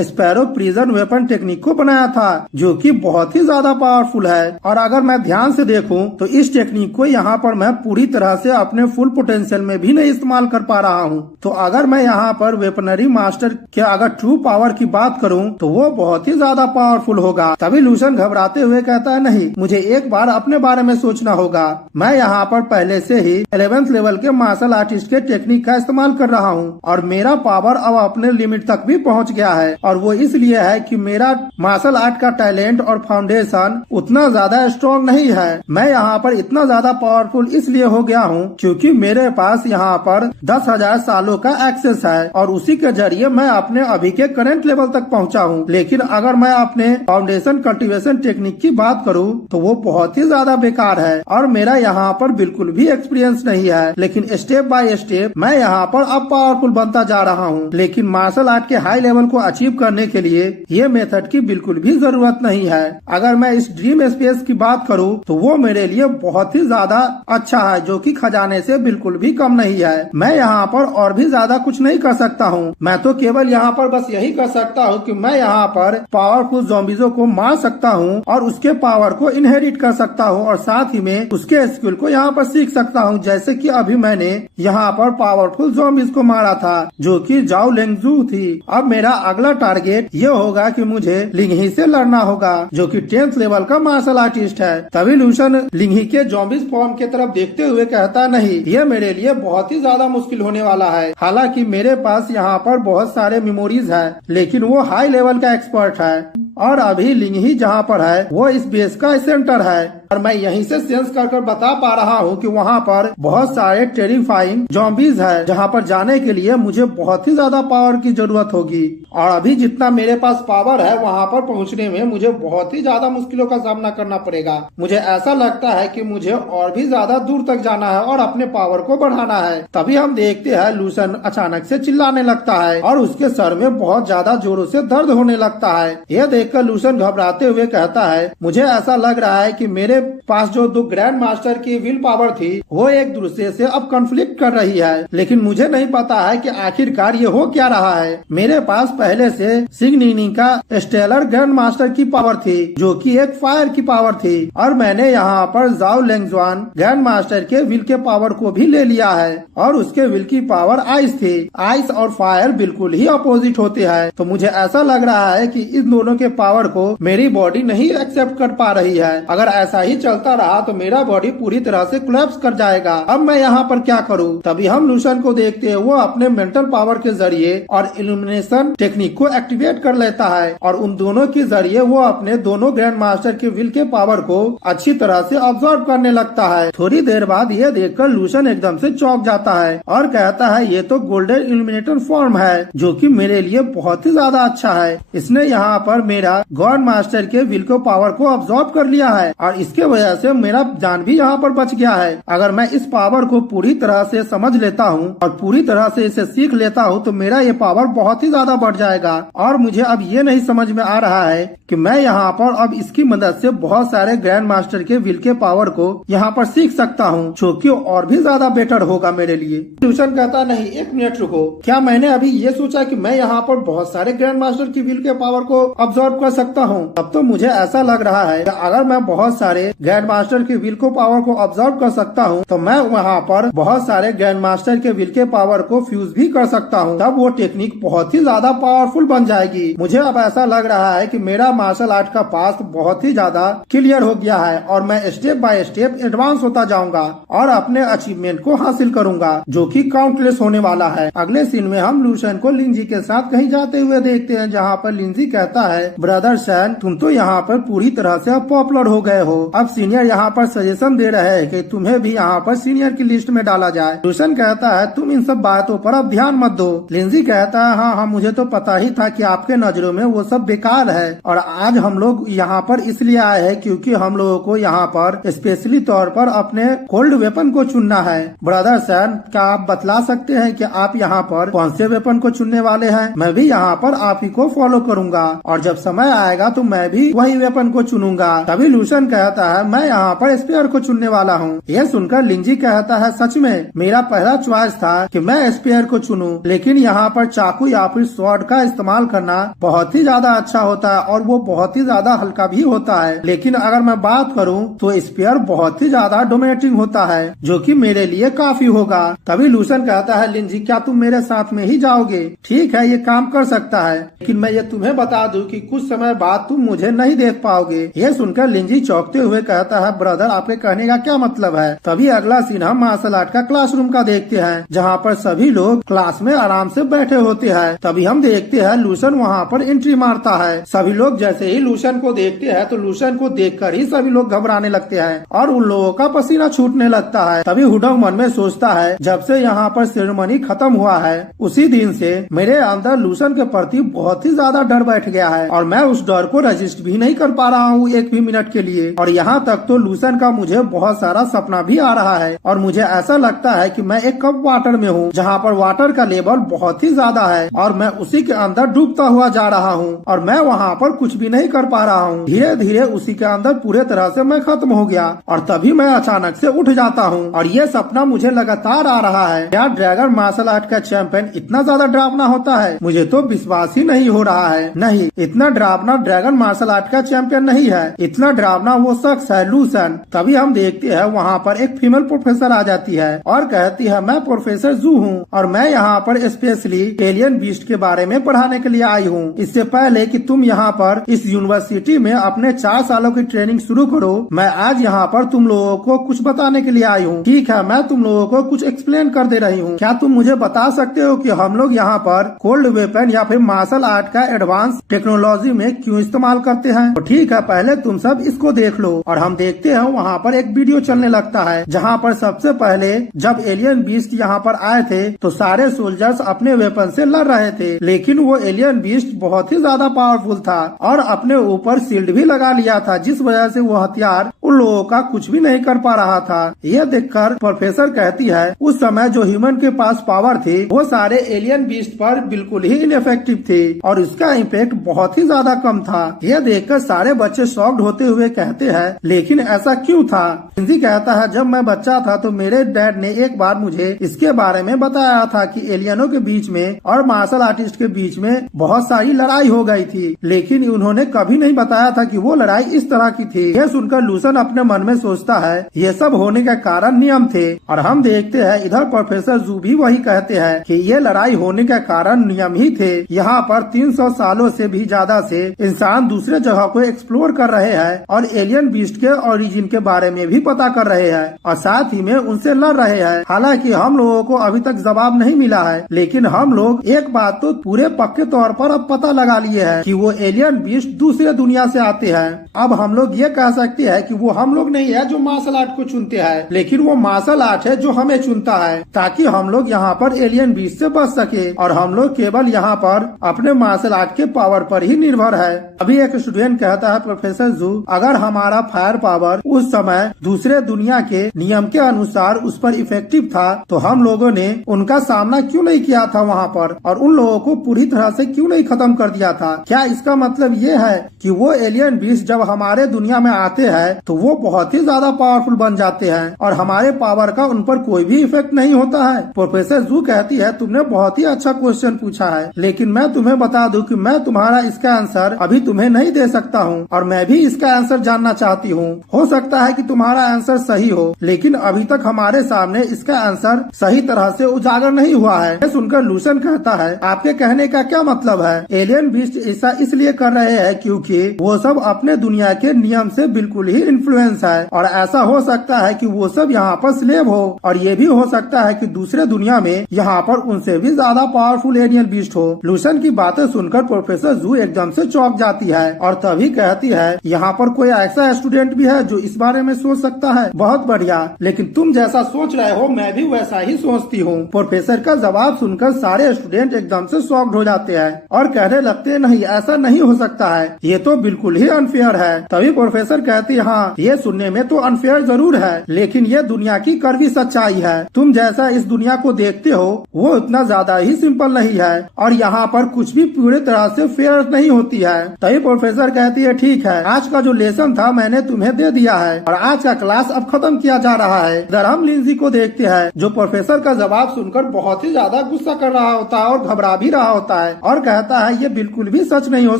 sparrow prison weapon technique को बनाया था जो कि बहुत ही ज्यादा पावरफुल है। और अगर मैं ध्यान से देखूं तो इस टेक्निक को यहाँ पर मैं पूरी तरह से अपने फुल पोटेंशियल में भी नहीं इस्तेमाल कर पा रहा हूँ। तो अगर मैं यहाँ पर वेपनरी मास्टर के अगर ट्रू पावर की बात करूँ तो वो बहुत ही ज्यादा पावरफुल होगा। तभी लूसन घबराते हुए कहता है, नहीं मुझे एक बार अपने बारे में सोचना होगा। मैं यहाँ पर पहले से ही 11th लेवल के मार्शल आर्टिस्ट के टेक्निक का इस्तेमाल कर रहा हूँ और मेरा पावर अब अपने लिमिट तक भी पहुँच गया है और वो इसलिए है कि मेरा मार्शल आर्ट का टैलेंट और फाउंडेशन उतना ज्यादा स्ट्रॉन्ग नहीं है। मैं यहाँ पर इतना ज्यादा पावरफुल इसलिए हो गया हूँ क्योंकि मेरे पास यहाँ पर 10,000 सालों का एक्सेस है और उसी के जरिए मैं अपने अभी के करंट लेवल तक पहुँचा हूँ। लेकिन अगर मैं अपने फाउंडेशन कल्टीवेशन टेक्निक की बात करूँ तो वो बहुत ही ज्यादा बेकार है और मेरा यहाँ पर बिल्कुल भी एक्सपीरियंस नहीं है। लेकिन स्टेप बाय स्टेप मैं यहाँ पर अब पावरफुल बनता जा रहा हूँ। लेकिन मार्शल आर्ट के हाई लेवल को अचीव करने के लिए ये मेथड की बिल्कुल भी जरूरत नहीं है। अगर मैं इस ड्रीम स्पेस की बात करूँ तो वो मेरे लिए बहुत ही ज्यादा अच्छा है जो कि खजाने से बिल्कुल भी कम नहीं है। मैं यहाँ पर और भी ज्यादा कुछ नहीं कर सकता हूँ। मैं तो केवल यहाँ पर बस यही कर सकता हूँ कि मैं यहाँ पर पावरफुल ज़ॉम्बीज़ों को मार सकता हूँ और उसके पावर को इनहेरिट कर सकता हूँ और साथ ही में उसके स्किल को यहाँ पर सीख सकता हूँ। जैसे कि अभी मैंने यहाँ पर पावरफुल ज़ॉम्बीज़ को मारा था जो कि जाओ लेंगजू थी। अब मेरा अगला टारगेट ये होगा कि मुझे लिंगही से लड़ना होगा जो कि 10th लेवल का मार्शल आर्टिस्ट है। तभी लूसन लिंगही के ज़ॉम्बीज़ फॉर्म की तरफ देखते हुए कहता, नहीं ये मेरे लिए बहुत ही ज्यादा मुश्किल होने वाला है। हालांकि मेरे पास यहाँ पर बहुत सारे मेमोरीज है लेकिन वो हाई लेवल का एक्सपर्ट है और अभी लिंगही जहाँ पर है वो इस बेस का सेंटर है और मैं यहीं से सेंस कर बता पा रहा हूँ कि वहाँ पर बहुत सारे टेरिफाइंग ज़ॉम्बीज़ है जहाँ पर जाने के लिए मुझे बहुत ही ज्यादा पावर की जरूरत होगी और अभी जितना मेरे पास पावर है वहाँ पर पहुँचने में मुझे बहुत ही ज्यादा मुश्किलों का सामना करना पड़ेगा। मुझे ऐसा लगता है कि मुझे और भी ज्यादा दूर तक जाना है और अपने पावर को बढ़ाना है। तभी हम देखते हैं लूसन अचानक से चिल्लाने लगता है और उसके सर में बहुत ज्यादा जोरों से दर्द होने लगता है। यह देखकर लूसन घबराते हुए कहता है, मुझे ऐसा लग रहा है कि मेरे पास जो 2 ग्रैंड मास्टर की विल पावर थी वो एक दूसरे से अब कॉन्फ्लिक्ट कर रही है, लेकिन मुझे नहीं पता है कि आखिरकार ये हो क्या रहा है। मेरे पास पहले से सिग्निनी का स्टेलर ग्रैंड मास्टर की पावर थी जो कि एक फायर की पावर थी और मैंने यहाँ पर जाओ लेंगजुआन ग्रैंड मास्टर के विल के पावर को भी ले लिया है और उसके विल की पावर आइस थी। आइस और फायर बिल्कुल ही अपोजिट होते हैं, तो मुझे ऐसा लग रहा है कि इन दोनों के पावर को मेरी बॉडी नहीं एक्सेप्ट कर पा रही है। अगर ऐसा ही चलता रहा तो मेरा बॉडी पूरी तरह से कोलैप्स कर जाएगा। अब मैं यहाँ पर क्या करूँ? तभी हम लूसन को देखते हैं, वो अपने मेंटल पावर के जरिए और इल्यूमिनेशन टेक्निक को एक्टिवेट कर लेता है और उन दोनों के जरिए वो अपने दोनों ग्रैंड मास्टर के विल के पावर को अच्छी तरह से ऑब्जर्व करने लगता है। थोड़ी देर बाद ये देखकर लूसन एकदम से चौंक जाता है और कहता है, ये तो गोल्डन इल्यूमिनेटर फॉर्म है जो कि मेरे लिए बहुत ही ज्यादा अच्छा है। इसने यहाँ पर मेरा गॉड मास्टर के विल को पावर को ऑब्जर्व कर लिया है और इसके वजह से मेरा जान भी यहाँ पर बच गया है। अगर मैं इस पावर को पूरी तरह से समझ लेता हूँ और पूरी तरह से इसे सीख लेता हूँ तो मेरा ये पावर बहुत ही ज्यादा बढ़ जाएगा और मुझे अब ये नहीं समझ में आ रहा है कि मैं यहाँ पर अब इसकी मदद से बहुत सारे ग्रैंड मास्टर के विल के पावर को यहाँ पर सीख सकता हूँ जो कि और भी ज्यादा बेटर होगा मेरे लिए। लूसन कहता, नहीं एक मिनट रुको, क्या मैंने अभी ये सोचा कि मैं यहाँ पर बहुत सारे ग्रैंड मास्टर की विल के पावर को ऑब्जर्व कर सकता हूँ? अब तो मुझे ऐसा लग रहा है कि अगर मैं बहुत सारे ग्रैंड मास्टर के विल को पावर को ऑब्जर्व कर सकता हूँ तो मैं वहाँ पर बहुत सारे ग्रैंड मास्टर के विल के पावर को फ्यूज भी कर सकता हूँ। तब वो टेक्निक बहुत ही ज्यादा पावरफुल बन जाएगी। मुझे अब ऐसा लग रहा है कि मेरा मार्शल आर्ट का पास्ट बहुत ही ज्यादा क्लियर हो गया है और मैं स्टेप बाय स्टेप एडवांस होता जाऊंगा और अपने अचीवमेंट को हासिल करूंगा जो कि काउंटलेस होने वाला है। अगले सीन में हम लूसन को लिंजी के साथ कहीं जाते हुए देखते हैं जहाँ पर लिंजी कहता है, ब्रदर सैन, तुम तो यहाँ पर पूरी तरह से अब पॉपुलर हो गए हो। अब सीनियर यहाँ पर सजेशन दे रहे हैं कि तुम्हें भी यहाँ पर सीनियर की लिस्ट में डाला जाए। लूसन कहता है तुम इन सब बातों पर अब ध्यान मत दो। लिंजी कहता है हाँ, मुझे तो पता ही था कि आपके नजरों में वो सब बेकार है, और आज हम लोग यहाँ पर इसलिए आए हैं क्योंकि हम लोगों को यहाँ पर स्पेशली तौर पर अपने कोल्ड वेपन को चुनना है। ब्रदर सैन, क्या आप बतला सकते हैं कि आप यहाँ पर कौन से वेपन को चुनने वाले हैं? मैं भी यहाँ पर आप ही को फॉलो करूंगा, और जब समय आएगा तो मैं भी वही वेपन को चुनूंगा। तभी लूसन कहता है मैं यहाँ पर स्पेयर को चुनने वाला हूँ। यह सुनकर लिंजी कहता है सच में मेरा पहला चॉइस था कि मैं स्पेयर को चुनूं, लेकिन यहाँ पर चाकू या फिर स्वॉर्ड का इस्तेमाल करना बहुत ही ज्यादा अच्छा होता है और वो बहुत ही ज्यादा हल्का भी होता है। लेकिन अगर मैं बात करूं तो स्पेयर बहुत ही ज्यादा डोमिनेटिंग होता है, जो कि मेरे लिए काफी होगा। तभी लूसन कहता है लिंजी, क्या तुम मेरे साथ में ही जाओगे? ठीक है, ये काम कर सकता है, लेकिन मैं ये तुम्हें बता दूं कि कुछ समय बाद तुम मुझे नहीं देख पाओगे। ये सुनकर लिंजी चौंकते हुए कहता है ब्रदर, आपके कहने का क्या मतलब है? तभी अगला सीन हम मार्शल आर्ट का क्लासरूम का देखते हैं, जहाँ पर सभी लोग क्लास में आराम से बैठे होते हैं। तभी हम देखते हैं लूसन वहाँ पर एंट्री मारता है। सभी लोग जैसे ही लूसन को देखते हैं तो लूसन को देखकर ही सभी लोग घबराने लगते हैं और उन लोगों का पसीना छूटने लगता है। तभी हुडंग मन में सोचता है जब से यहाँ पर सेरेमनी खत्म हुआ है उसी दिन से मेरे अंदर लूसन के प्रति बहुत ही ज्यादा डर बैठ गया है, और मैं उस डर को रजिस्ट भी नहीं कर पा रहा हूँ एक भी मिनट के लिए। और यहाँ तक तो लूसन का मुझे बहुत सारा सपना भी आ रहा है, और मुझे ऐसा लगता है कि मैं एक कप वाटर में हूँ जहाँ पर वाटर का लेवल बहुत ही ज्यादा है, और मैं उसी के अंदर डूबता हुआ जा रहा हूँ, और मैं वहाँ पर कुछ भी नहीं कर पा रहा हूँ। धीरे धीरे उसी के अंदर पूरे तरह से मैं खत्म हो गया, और तभी मैं अचानक से उठ जाता हूँ, और ये सपना मुझे लगातार आ रहा है। क्या ड्रैगन मार्शल आर्ट का चैंपियन इतना ज्यादा डरावना होता है? मुझे तो विश्वास ही नहीं हो रहा है। नहीं, इतना डरावना ड्रैगन मार्शल आर्ट का चैंपियन नहीं है, इतना डरावना वो शख्स है लूसन। तभी हम देखते हैं वहाँ पर एक फीमेल प्रोफेसर आ जाती है और कहती है मैं प्रोफेसर जू हूँ, और मैं यहाँ पर स्पेशली एलियन बीस्ट के बारे में पढ़ाने के लिए आई हूँ। इससे पहले कि तुम यहाँ पर इस यूनिवर्सिटी में अपने 4 सालों की ट्रेनिंग शुरू करो, मैं आज यहाँ पर तुम लोगों को कुछ बताने के लिए आई हूँ। ठीक है, मैं तुम लोगों को कुछ एक्सप्लेन कर दे रही हूँ। क्या तुम मुझे बता सकते हो कि हम लोग यहाँ पर कोल्ड वेपन या फिर मार्शल आर्ट का एडवांस टेक्नोलॉजी में क्यों इस्तेमाल करते हैं? तो ठीक है, पहले तुम सब इसको देख लो। और हम देखते हैं वहाँ पर एक वीडियो चलने लगता है जहाँ पर सबसे पहले जब एलियन बीस्ट यहाँ पर आए थे तो सारे सोल्जर्स अपने वेपन से लड़ रहे थे, लेकिन वो एलियन बीस्ट बहुत ही ज्यादा पावरफुल था और अपने ऊपर शील्ड भी लगा लिया था, जिस वजह से वो हथियार उन लोगों का कुछ भी नहीं कर पा रहा था। यह देखकर प्रोफेसर कहती है उस समय जो ह्यूमन के पास पावर थी वो सारे एलियन बीस्ट पर बिल्कुल ही इनफेक्टिव थे और उसका इम्पैक्ट बहुत ही ज्यादा कम था। यह देखकर सारे बच्चे शॉक्ड होते हुए कहते हैं लेकिन ऐसा क्यों था? लिंजी कहता है जब मैं बच्चा था तो मेरे डैड ने एक बार मुझे इसके बारे में बताया था कि एलियनों के बीच में और मार्शल आर्टिस्ट के बीच में बहुत सारी लड़ाई हो गई थी, लेकिन उन्होंने कभी नहीं बताया था कि वो लड़ाई इस तरह की थी। यह सुनकर लूसन अपने मन में सोचता है ये सब होने का कारण नियम थे, और हम देखते हैं इधर प्रोफेसर जू भी वही कहते हैं कि ये लड़ाई होने का कारण नियम ही थे। यहाँ पर 300 सालों से भी ज्यादा से इंसान दूसरे जगह को एक्सप्लोर कर रहे हैं और एलियन बीस्ट के ओरिजिन के बारे में भी पता कर रहे हैं और साथ ही में उनसे लड़ रहे हैं। हालांकि हम लोगों को अभी तक जवाब नहीं मिला है, लेकिन हम लोग एक बात तो पूरे पक्के तौर पर अब पता लगा लिए हैं कि वो एलियन बीस्ट दूसरे दुनिया से आते हैं। अब हम लोग ये कह सकते हैं कि वो हम लोग नहीं है जो मार्शल आर्ट को चुनते हैं, लेकिन वो मार्शल आर्ट है जो हमें चुनता है ताकि हम लोग यहाँ पर एलियन बीस्ट से बच सके, और हम लोग केवल यहाँ पर अपने मार्शल आर्ट के पावर पर ही निर्भर है। अभी एक स्टूडेंट कहता है प्रोफेसर जू अगर हमारा फायर पावर उस समय दूसरे दुनिया के नियम के अनुसार उस पर इफेक्टिव था तो हम लोगों ने उनका सामना क्यों नहीं किया था वहाँ पर, और उन लोगों को पूरी तरह से क्यों नहीं खत्म कर दिया था? क्या इसका मतलब ये है कि वो एलियन बीस्ट जब हमारे दुनिया में आते हैं तो वो बहुत ही ज्यादा पावरफुल बन जाते हैं और हमारे पावर का उन पर कोई भी इफेक्ट नहीं होता है? प्रोफेसर जू कहती है तुमने बहुत ही अच्छा क्वेश्चन पूछा है, लेकिन मैं तुम्हें बता दूं कि मैं तुम्हारा इसका आंसर अभी तुम्हें नहीं दे सकता हूं, और मैं भी इसका आंसर जानना चाहती हूं। हो सकता है कि तुम्हारा आंसर सही हो, लेकिन अभी तक हमारे सामने इसका आंसर सही तरह से उजागर नहीं हुआ है। यह सुनकर लूसन कहता है आपके कहने का क्या मतलब है? एलियन बीस्ट ऐसा इसलिए कर रहे हैं क्योंकि वो सब अपने दुनिया के नियम से बिल्कुल ही इन्फ्लुएंस है, और ऐसा हो सकता है कि वो सब यहाँ पर स्लेव हो, और ये भी हो सकता है कि दूसरे दुनिया में यहाँ पर उनसे भी ज्यादा पावरफुल एलियन बीस्ट हो। लूसन की बातें सुनकर प्रोफेसर जू एकदम एकदम से चौंक जाती है और तभी कहती है यहाँ पर कोई ऐसा स्टूडेंट भी है जो इस बारे में सोच सकता है। बहुत बढ़िया, लेकिन तुम जैसा सोच रहे हो मैं भी वैसा ही सोचती हूँ। प्रोफेसर का जवाब सुनकर सारे स्टूडेंट एकदम से शॉक्ड हो जाते हैं और कहने लगते हैं नहीं ऐसा नहीं हो सकता है, ये तो बिल्कुल ही अनफेयर है। तभी प्रोफेसर कहती है हाँ ये सुनने में तो अनफेयर जरूर है, लेकिन ये दुनिया की कड़वी सच्चाई है। तुम जैसा इस दुनिया को देखते हो वो इतना ज्यादा ही सिंपल नहीं है और यहाँ पर कुछ भी पूरी तरह से फेयर नहीं होती है। तभी प्रोफेसर कहती है ठीक है, आज का जो लेसन था मैंने तुम्हें दे दिया है और आज का क्लास अब खत्म किया जा रहा है। इधर हम लिंजी को देखते हैं जो प्रोफेसर का जवाब सुनकर बहुत ही ज्यादा गुस्सा कर रहा होता है और घबरा भी रहा होता है और कहता है ये बिल्कुल भी सच नहीं हो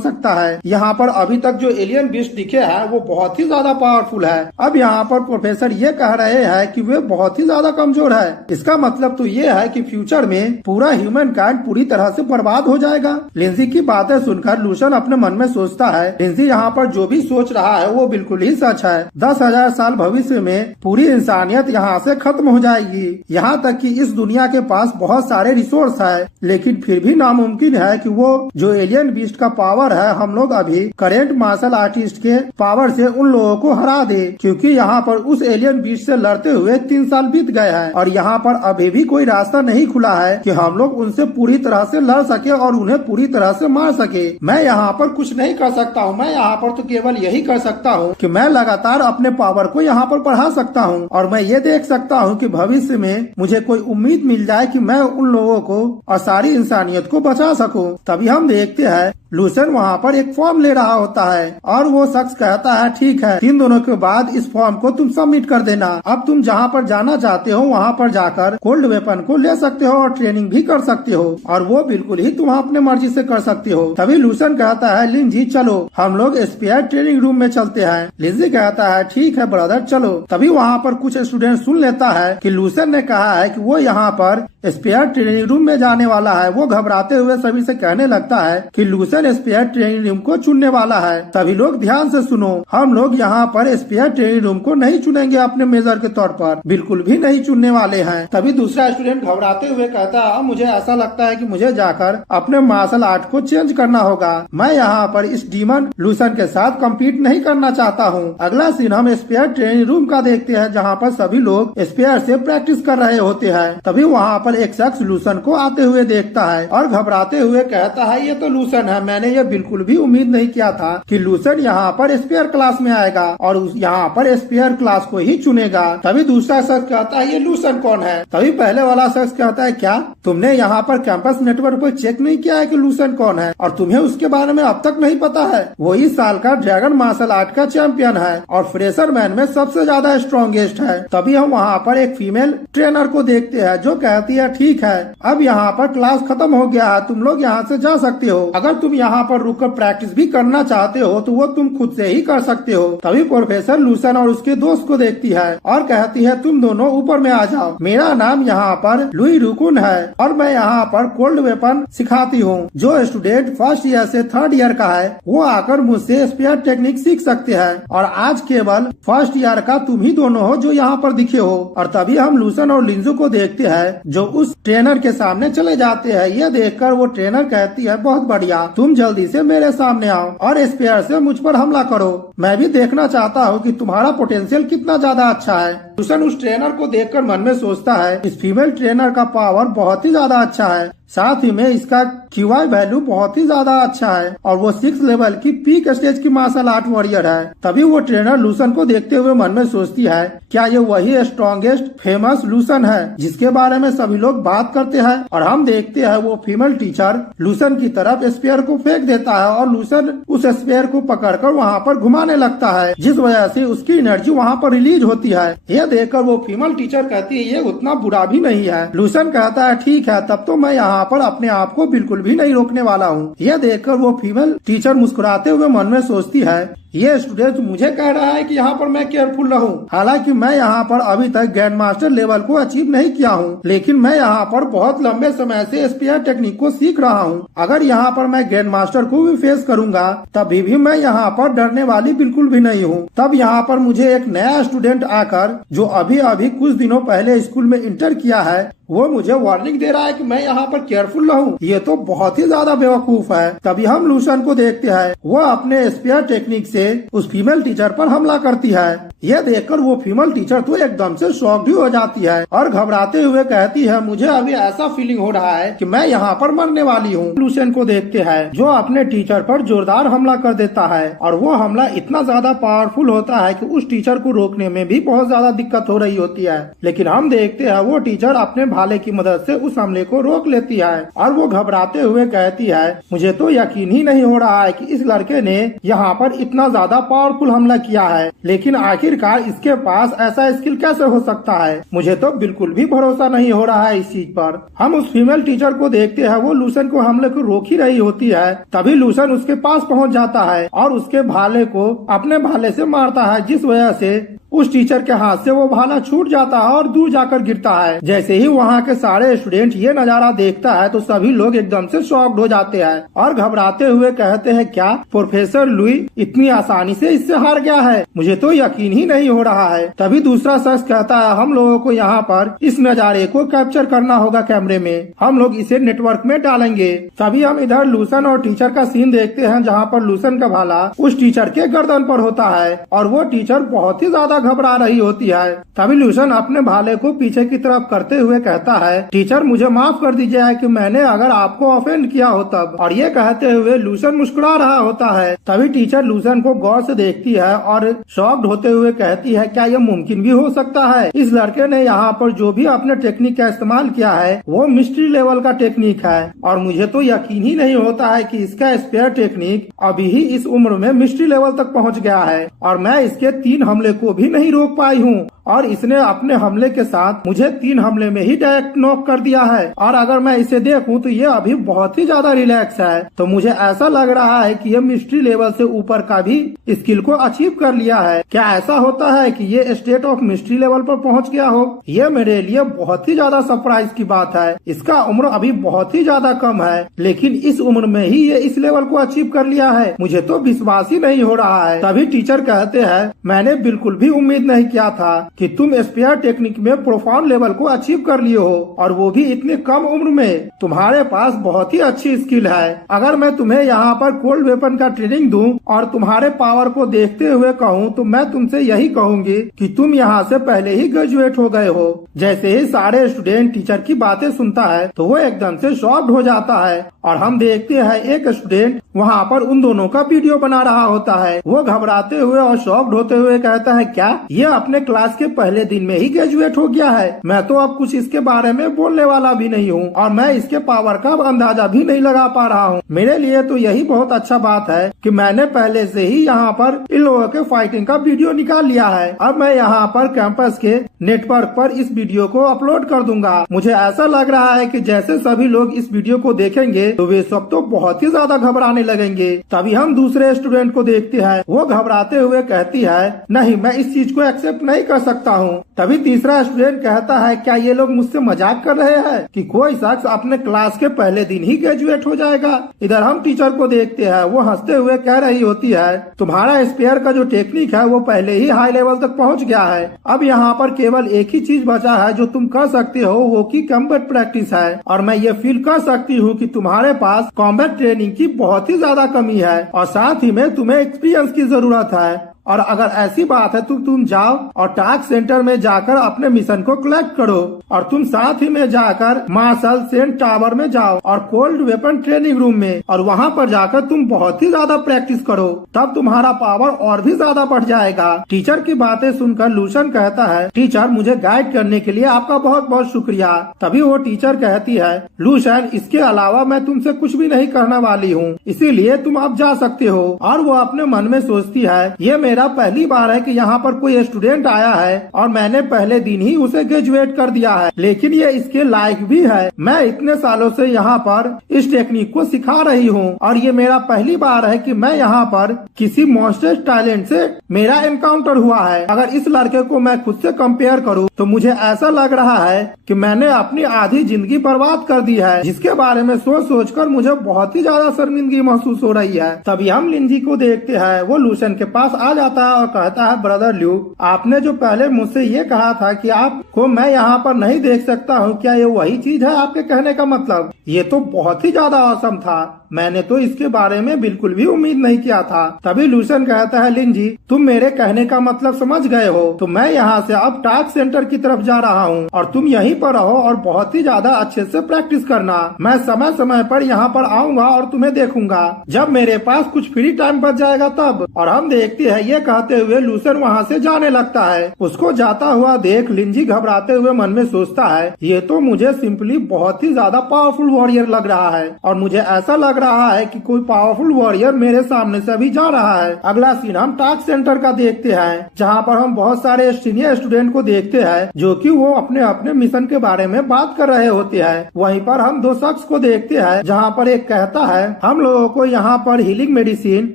सकता है। यहाँ पर अभी तक जो एलियन बीस्ट दिखे हैं वो बहुत ही ज्यादा पावरफुल है। अब यहाँ पर प्रोफेसर ये कह रहे हैं कि वे बहुत ही ज्यादा कमजोर है। इसका मतलब तो ये है कि फ्यूचर में पूरा ह्यूमन काइंड पूरी तरह से बर्बाद हो जाएगा। लिंजी की बातें सुनकर लूसन अपने मन में सोचता है लिंजी यहाँ पर जो भी सोच रहा है वो बिल्कुल ही सच है। 10,000 साल भविष्य में पूरी इंसानियत यहाँ से खत्म हो जाएगी। यहाँ तक कि इस दुनिया के पास बहुत सारे रिसोर्स है, लेकिन फिर भी नामुमकिन है कि वो जो एलियन बीस्ट का पावर है हम लोग अभी करेंट मार्शल आर्टिस्ट के पावर से उन लोगों को हरा दे, क्योंकि यहाँ पर उस एलियन बीस्ट से लड़ते हुए 3 साल बीत गए हैं और यहाँ पर अभी भी कोई रास्ता नहीं खुला है कि हम लोग उनसे पूरी तरह से लड़ सके और उन्हें पूरी तरह से मार सके। मैं यहाँ पर कुछ नहीं कर सकता हूँ, मैं यहाँ पर तो केवल यही कर सकता हूँ कि मैं लगातार अपने पावर को यहाँ पर बढ़ा सकता हूँ और मैं ये देख सकता हूँ कि भविष्य में मुझे कोई उम्मीद मिल जाए कि मैं उन लोगों को और सारी इंसानियत को बचा सकूं। तभी हम देखते हैं लूसन वहाँ पर एक फॉर्म ले रहा होता है और वो शख्स कहता है ठीक है 3 दिनों के बाद इस फॉर्म को तुम सबमिट कर देना। अब तुम जहाँ पर जाना चाहते हो वहाँ पर जाकर कोल्ड वेपन को ले सकते हो और ट्रेनिंग भी कर सकते हो और वो बिल्कुल ही तुम अपने मर्जी से कर सकते हो। तभी लूसन कहता है लिंजी चलो हम लोग स्पेयर ट्रेनिंग रूम में चलते हैं। लिंजी कहता है ठीक है ब्रदर चलो। तभी वहाँ पर कुछ स्टूडेंट सुन लेता है कि लूसन ने कहा है कि वो यहाँ पर स्पेयर ट्रेनिंग रूम में जाने वाला है। वो घबराते हुए सभी से कहने लगता है कि लूसन स्पेयर ट्रेनिंग रूम को चुनने वाला है। सभी लोग ध्यान से सुनो, हम लोग यहाँ पर स्पेयर ट्रेनिंग रूम को नहीं चुनेंगे अपने मेजर के तौर पर, बिल्कुल भी नहीं चुनने वाले हैं। तभी दूसरा स्टूडेंट घबराते हुए कहता है मुझे ऐसा लगता है कि मुझे जाकर अपने मार्शल आर्ट को चेंज करना होगा। मैं यहाँ पर इस डीमन लूसन के साथ कम्पीट नहीं करना चाहता हूँ। अगला सीन हम स्पेयर ट्रेनिंग रूम का देखते हैं जहाँ पर सभी लोग स्पेयर से प्रैक्टिस कर रहे होते हैं। तभी वहाँ पर एक शख्स लूसन को आते हुए देखता है और घबराते हुए कहता है ये तो लूसन है, मैंने ये बिल्कुल भी उम्मीद नहीं किया था कि लूसन यहाँ पर स्पेयर क्लास में आएगा और यहाँ पर स्पेयर क्लास को ही चुनेगा। तभी दूसरा शख्स कहता है ये लूसन कौन है। तभी पहले वाला शख्स कहता है क्या तुमने यहाँ पर कैंपस नेटवर्क पर चेक नहीं किया है कि लूसन कौन है और तुम्हें उसके बारे में अब तक नहीं पता है। वो इस साल का ड्रैगन मार्शल आर्ट का चैंपियन है और फ्रेशर मैन में सबसे ज्यादा स्ट्रॉन्गेस्ट है। तभी हम वहाँ पर एक फीमेल ट्रेनर को देखते हैं जो कहती है ठीक है अब यहाँ पर क्लास खत्म हो गया है, तुम लोग यहाँ से जा सकते हो। अगर तुम यहाँ पर रुककर प्रैक्टिस भी करना चाहते हो तो वो तुम खुद से ही कर सकते हो। तभी प्रोफेसर लूसन और उसके दोस्त को देखती है और कहती है तुम दोनों ऊपर में आ जाओ, मेरा नाम यहाँ पर लुई रुकुन है और मैं यहाँ पर कोल्ड वेपन सिखाती हूँ। जो स्टूडेंट फर्स्ट ईयर से 3rd ईयर का है वो आकर मुझसे स्पेयर टेक्निक सीख सकते हैं और आज केवल फर्स्ट ईयर का तुम ही दोनों हो जो यहाँ पर दिखे हो। और तभी हम लूसन और लिंजू को देखते हैं जो उस ट्रेनर के सामने चले जाते हैं। ये देखकर वो ट्रेनर कहती है बहुत बढ़िया, तुम जल्दी से मेरे सामने आओ और स्पेयर से मुझ पर हमला करो, मैं भी देखना चाहता हूँ कि तुम्हारा पोटेंशियल कितना ज्यादा अच्छा है। लूसन उस ट्रेनर को देखकर मन में सोचता है इस फीमेल ट्रेनर का पावर बहुत ही ज्यादा अच्छा है, साथ ही में इसका QI वैल्यू बहुत ही ज्यादा अच्छा है और वो 6 लेवल की पीक स्टेज की मार्शल आर्ट वॉरियर है। तभी वो ट्रेनर लूसन को देखते हुए मन में सोचती है क्या ये वही स्ट्रॉन्गेस्ट फेमस लूसन है जिसके बारे में सभी लोग बात करते हैं। और हम देखते हैं वो फीमेल टीचर लूसन की तरफ स्पेयर को फेंक देता है और लूसन उस स्पेयर को पकड़कर वहाँ पर घुमाने लगता है जिस वजह से उसकी एनर्जी वहाँ पर रिलीज होती है। यह देखकर वो फीमेल टीचर कहती है ये उतना बुरा भी नहीं है। लूसन कहता है ठीक है तब तो मैं यहाँ पर अपने आप को बिल्कुल भी नहीं रोकने वाला हूँ। यह देखकर वो फीमेल टीचर मुस्कुराते हुए मन में सोचती है ये स्टूडेंट मुझे कह रहा है कि यहाँ पर मैं केयरफुल रहूं। हालांकि मैं यहाँ पर अभी तक ग्रैंड मास्टर लेवल को अचीव नहीं किया हूँ, लेकिन मैं यहाँ पर बहुत लंबे समय से स्पेयर टेक्निक को सीख रहा हूँ। अगर यहाँ पर मैं ग्रैंड मास्टर को भी फेस करूंगा तभी भी मैं यहाँ पर डरने वाली बिल्कुल भी नहीं हूँ। तब यहाँ पर मुझे एक नया स्टूडेंट आकर, जो अभी अभी कुछ दिनों पहले स्कूल में इंटर किया है, वो मुझे वार्निंग दे रहा है कि मैं यहाँ पर केयरफुल रहूं। ये तो बहुत ही ज्यादा बेवकूफ है। तभी हम लूसन को देखते हैं, वो अपने स्पेयर टेक्निक से उस फीमेल टीचर पर हमला करती है। यह देखकर वो फीमेल टीचर तो एकदम से शॉक्ड ही हो जाती है और घबराते हुए कहती है, मुझे अभी ऐसा फीलिंग हो रहा है कि मैं यहाँ पर मरने वाली हूँ। लूसन को देखते हैं, जो अपने टीचर पर जोरदार हमला कर देता है और वो हमला इतना ज्यादा पावरफुल होता है कि उस टीचर को रोकने में भी बहुत ज्यादा दिक्कत हो रही होती है। लेकिन हम देखते हैं वो टीचर अपने भाले की मदद से उस हमले को रोक लेती है और वो घबराते हुए कहती है, मुझे तो यकीन ही नहीं हो रहा है कि इस लड़के ने यहाँ पर इतना ज्यादा पावरफुल हमला किया है, लेकिन आखिरकार इसके पास ऐसा स्किल कैसे हो सकता है। मुझे तो बिल्कुल भी भरोसा नहीं हो रहा है इस चीज पर। हम उस फीमेल टीचर को देखते हैं, वो लूसन को हमले को रोक ही रही होती है। तभी लूसन उसके पास पहुँच जाता है और उसके भाले को अपने भाले से मारता है, जिस वजह से उस टीचर के हाथ से वो भाला छूट जाता है और दूर जाकर गिरता है। जैसे ही वहाँ के सारे स्टूडेंट ये नजारा देखता है तो सभी लोग एकदम से शॉक्ड हो जाते हैं और घबराते हुए कहते हैं, क्या प्रोफेसर लुई इतनी आसानी से इससे हार गया है? मुझे तो यकीन ही नहीं हो रहा है। तभी दूसरा शख्स कहता है, हम लोगों को यहाँ पर इस नजारे को कैप्चर करना होगा कैमरे में, हम लोग इसे नेटवर्क में डालेंगे। तभी हम इधर लूसन और टीचर का सीन देखते हैं, जहाँ पर लूसन का भाला उस टीचर के गर्दन पर होता है और वो टीचर बहुत ही ज्यादा घबरा रही होती है। तभी लूसन अपने भाले को पीछे की तरफ करते हुए कहता है, टीचर मुझे माफ कर दीजिए कि मैंने अगर आपको ऑफेंड किया हो तब। और ये कहते हुए लूसन मुस्कुरा रहा होता है। तभी टीचर लूसन को गौर से देखती है और शॉक्ड होते हुए कहती है, क्या यह मुमकिन भी हो सकता है? इस लड़के ने यहाँ पर जो भी अपने टेक्निक का इस्तेमाल किया है वो मिस्ट्री लेवल का टेक्निक है और मुझे तो यकीन ही नहीं होता है कि इसका स्पेयर टेक्निक अभी ही इस उम्र में मिस्ट्री लेवल तक पहुँच गया है और मैं इसके 3 हमले को भी नहीं रोक पाई हूँ और इसने अपने हमले के साथ मुझे 3 हमले में ही डायरेक्ट नॉक कर दिया है। और अगर मैं इसे देखूं तो ये अभी बहुत ही ज्यादा रिलैक्स है। तो मुझे ऐसा लग रहा है कि ये मिस्ट्री लेवल से ऊपर का भी स्किल को अचीव कर लिया है। क्या ऐसा होता है कि ये स्टेट ऑफ मिस्ट्री लेवल पर पहुंच गया हो? ये मेरे लिए बहुत ही ज्यादा सरप्राइज की बात है। इसका उम्र अभी बहुत ही ज्यादा कम है, लेकिन इस उम्र में ही ये इस लेवल को अचीव कर लिया है। मुझे तो विश्वास ही नहीं हो रहा है। तभी टीचर कहते हैं, मैंने बिल्कुल भी उम्मीद नहीं किया था कि तुम स्पेयर टेक्निक में प्रोफाउंड लेवल को अचीव कर लिए हो और वो भी इतने कम उम्र में। तुम्हारे पास बहुत ही अच्छी स्किल है। अगर मैं तुम्हें यहाँ पर कोल्ड वेपन का ट्रेनिंग दूं और तुम्हारे पावर को देखते हुए कहूँ तो मैं तुमसे यही कहूंगी कि तुम यहाँ से पहले ही ग्रेजुएट हो गए हो। जैसे ही सारे स्टूडेंट टीचर की बातें सुनता है तो वो एकदम से शॉक्ड हो जाता है और हम देखते हैं एक स्टूडेंट वहाँ पर उन दोनों का वीडियो बना रहा होता है। वो घबराते हुए और शॉक्ड होते हुए कहता है, क्या ये अपने क्लास के पहले दिन में ही ग्रेजुएट हो गया है? मैं तो अब कुछ इसके बारे में बोलने वाला भी नहीं हूँ और मैं इसके पावर का अंदाजा भी नहीं लगा पा रहा हूँ। मेरे लिए तो यही बहुत अच्छा बात है कि मैंने पहले से ही यहाँ पर इन लोगों के फाइटिंग का वीडियो निकाल लिया है। अब मैं यहाँ पर कैंपस के नेटवर्क पर इस वीडियो को अपलोड कर दूंगा। मुझे ऐसा लग रहा है कि जैसे सभी लोग इस वीडियो को देखेंगे तो वे सब तो बहुत ही ज्यादा घबराने लगेंगे। तभी हम दूसरे स्टूडेंट को देखते हैं, वो घबराते हुए कहती है, नहीं मैं इस चीज को एक्सेप्ट नहीं कर सकता हूँ। तभी तीसरा स्टूडेंट कहता है, क्या ये लोग मुझसे मजाक कर रहे हैं कि कोई शख्स अपने क्लास के पहले दिन ही ग्रेजुएट हो जाएगा? इधर हम टीचर को देखते हैं, वो हंसते हुए कह रही होती है, तुम्हारा स्पेयर का जो टेक्निक है वो पहले ही हाई लेवल तक पहुंच गया है। अब यहाँ पर केवल एक ही चीज बचा है जो तुम कर सकते हो, वो की कॉम्बैट प्रैक्टिस है। और मैं ये फील कर सकती हूँ कि तुम्हारे पास कॉम्बैट ट्रेनिंग की बहुत ही ज्यादा कमी है और साथ ही में तुम्हें एक्सपीरियंस की जरूरत है। और अगर ऐसी बात है तो तुम जाओ और टास्क सेंटर में जाकर अपने मिशन को कलेक्ट करो और तुम साथ ही में जाकर मार्शल सेंट टावर में जाओ और कोल्ड वेपन ट्रेनिंग रूम में, और वहाँ पर जाकर तुम बहुत ही ज्यादा प्रैक्टिस करो, तब तुम्हारा पावर और भी ज्यादा बढ़ जाएगा। टीचर की बातें सुनकर लूसन कहता है, टीचर मुझे गाइड करने के लिए आपका बहुत बहुत शुक्रिया। तभी वो टीचर कहती है, लूसन इसके अलावा मैं तुमसे कुछ भी नहीं करने वाली हूँ, इसीलिए तुम अब जा सकते हो। और वो अपने मन में सोचती है, ये मेरा मेरा पहली बार है कि यहाँ पर कोई स्टूडेंट आया है और मैंने पहले दिन ही उसे ग्रेजुएट कर दिया है, लेकिन ये इसके लायक भी है। मैं इतने सालों से यहाँ पर इस टेक्निक को सिखा रही हूँ और ये मेरा पहली बार है कि मैं यहाँ पर किसी मॉन्स्टर टैलेंट से मेरा एनकाउंटर हुआ है। अगर इस लड़के को मैं खुद से कंपेयर करूँ तो मुझे ऐसा लग रहा है कि मैंने अपनी आधी जिंदगी बर्बाद कर दी है, जिसके बारे में सोच कर मुझे बहुत ही ज्यादा शर्मिंदगी महसूस हो रही है। तभी हम लिंजी को देखते हैं, वो लूशन के पास आ जाता है और कहता है, ब्रदर ल्यूक, आपने जो पहले मुझसे ये कहा था कि आपको मैं यहाँ पर नहीं देख सकता हूँ, क्या ये वही चीज है आपके कहने का मतलब? ये तो बहुत ही ज्यादा औसम था, मैंने तो इसके बारे में बिल्कुल भी उम्मीद नहीं किया था। तभी लूशन कहता है, लिंजी तुम मेरे कहने का मतलब समझ गए हो, तो मैं यहाँ से अब टास्क सेंटर की तरफ जा रहा हूँ और तुम यहीं पर रहो और बहुत ही ज्यादा अच्छे से प्रैक्टिस करना। मैं समय समय पर यहाँ पर आऊंगा और तुम्हें देखूंगा जब मेरे पास कुछ फ्री टाइम बच जाएगा तब। और हम देखते हैं ये कहते हुए लूशन वहाँ से जाने लगता है। उसको जाता हुआ देख लिंजी घबराते हुए मन में सोचता है, ये तो मुझे सिंपली बहुत ही ज्यादा पावरफुल वॉरियर लग रहा है और मुझे ऐसा लग रहा है कि कोई पावरफुल वॉरियर मेरे सामने से भी जा रहा है। अगला सीन हम टास्क सेंटर का देखते हैं, जहाँ पर हम बहुत सारे सीनियर स्टूडेंट को देखते हैं जो कि वो अपने अपने मिशन के बारे में बात कर रहे होते हैं। वहीं पर हम दो शख्स को देखते हैं, जहाँ पर एक कहता है, हम लोगों को यहाँ पर हीलिंग मेडिसिन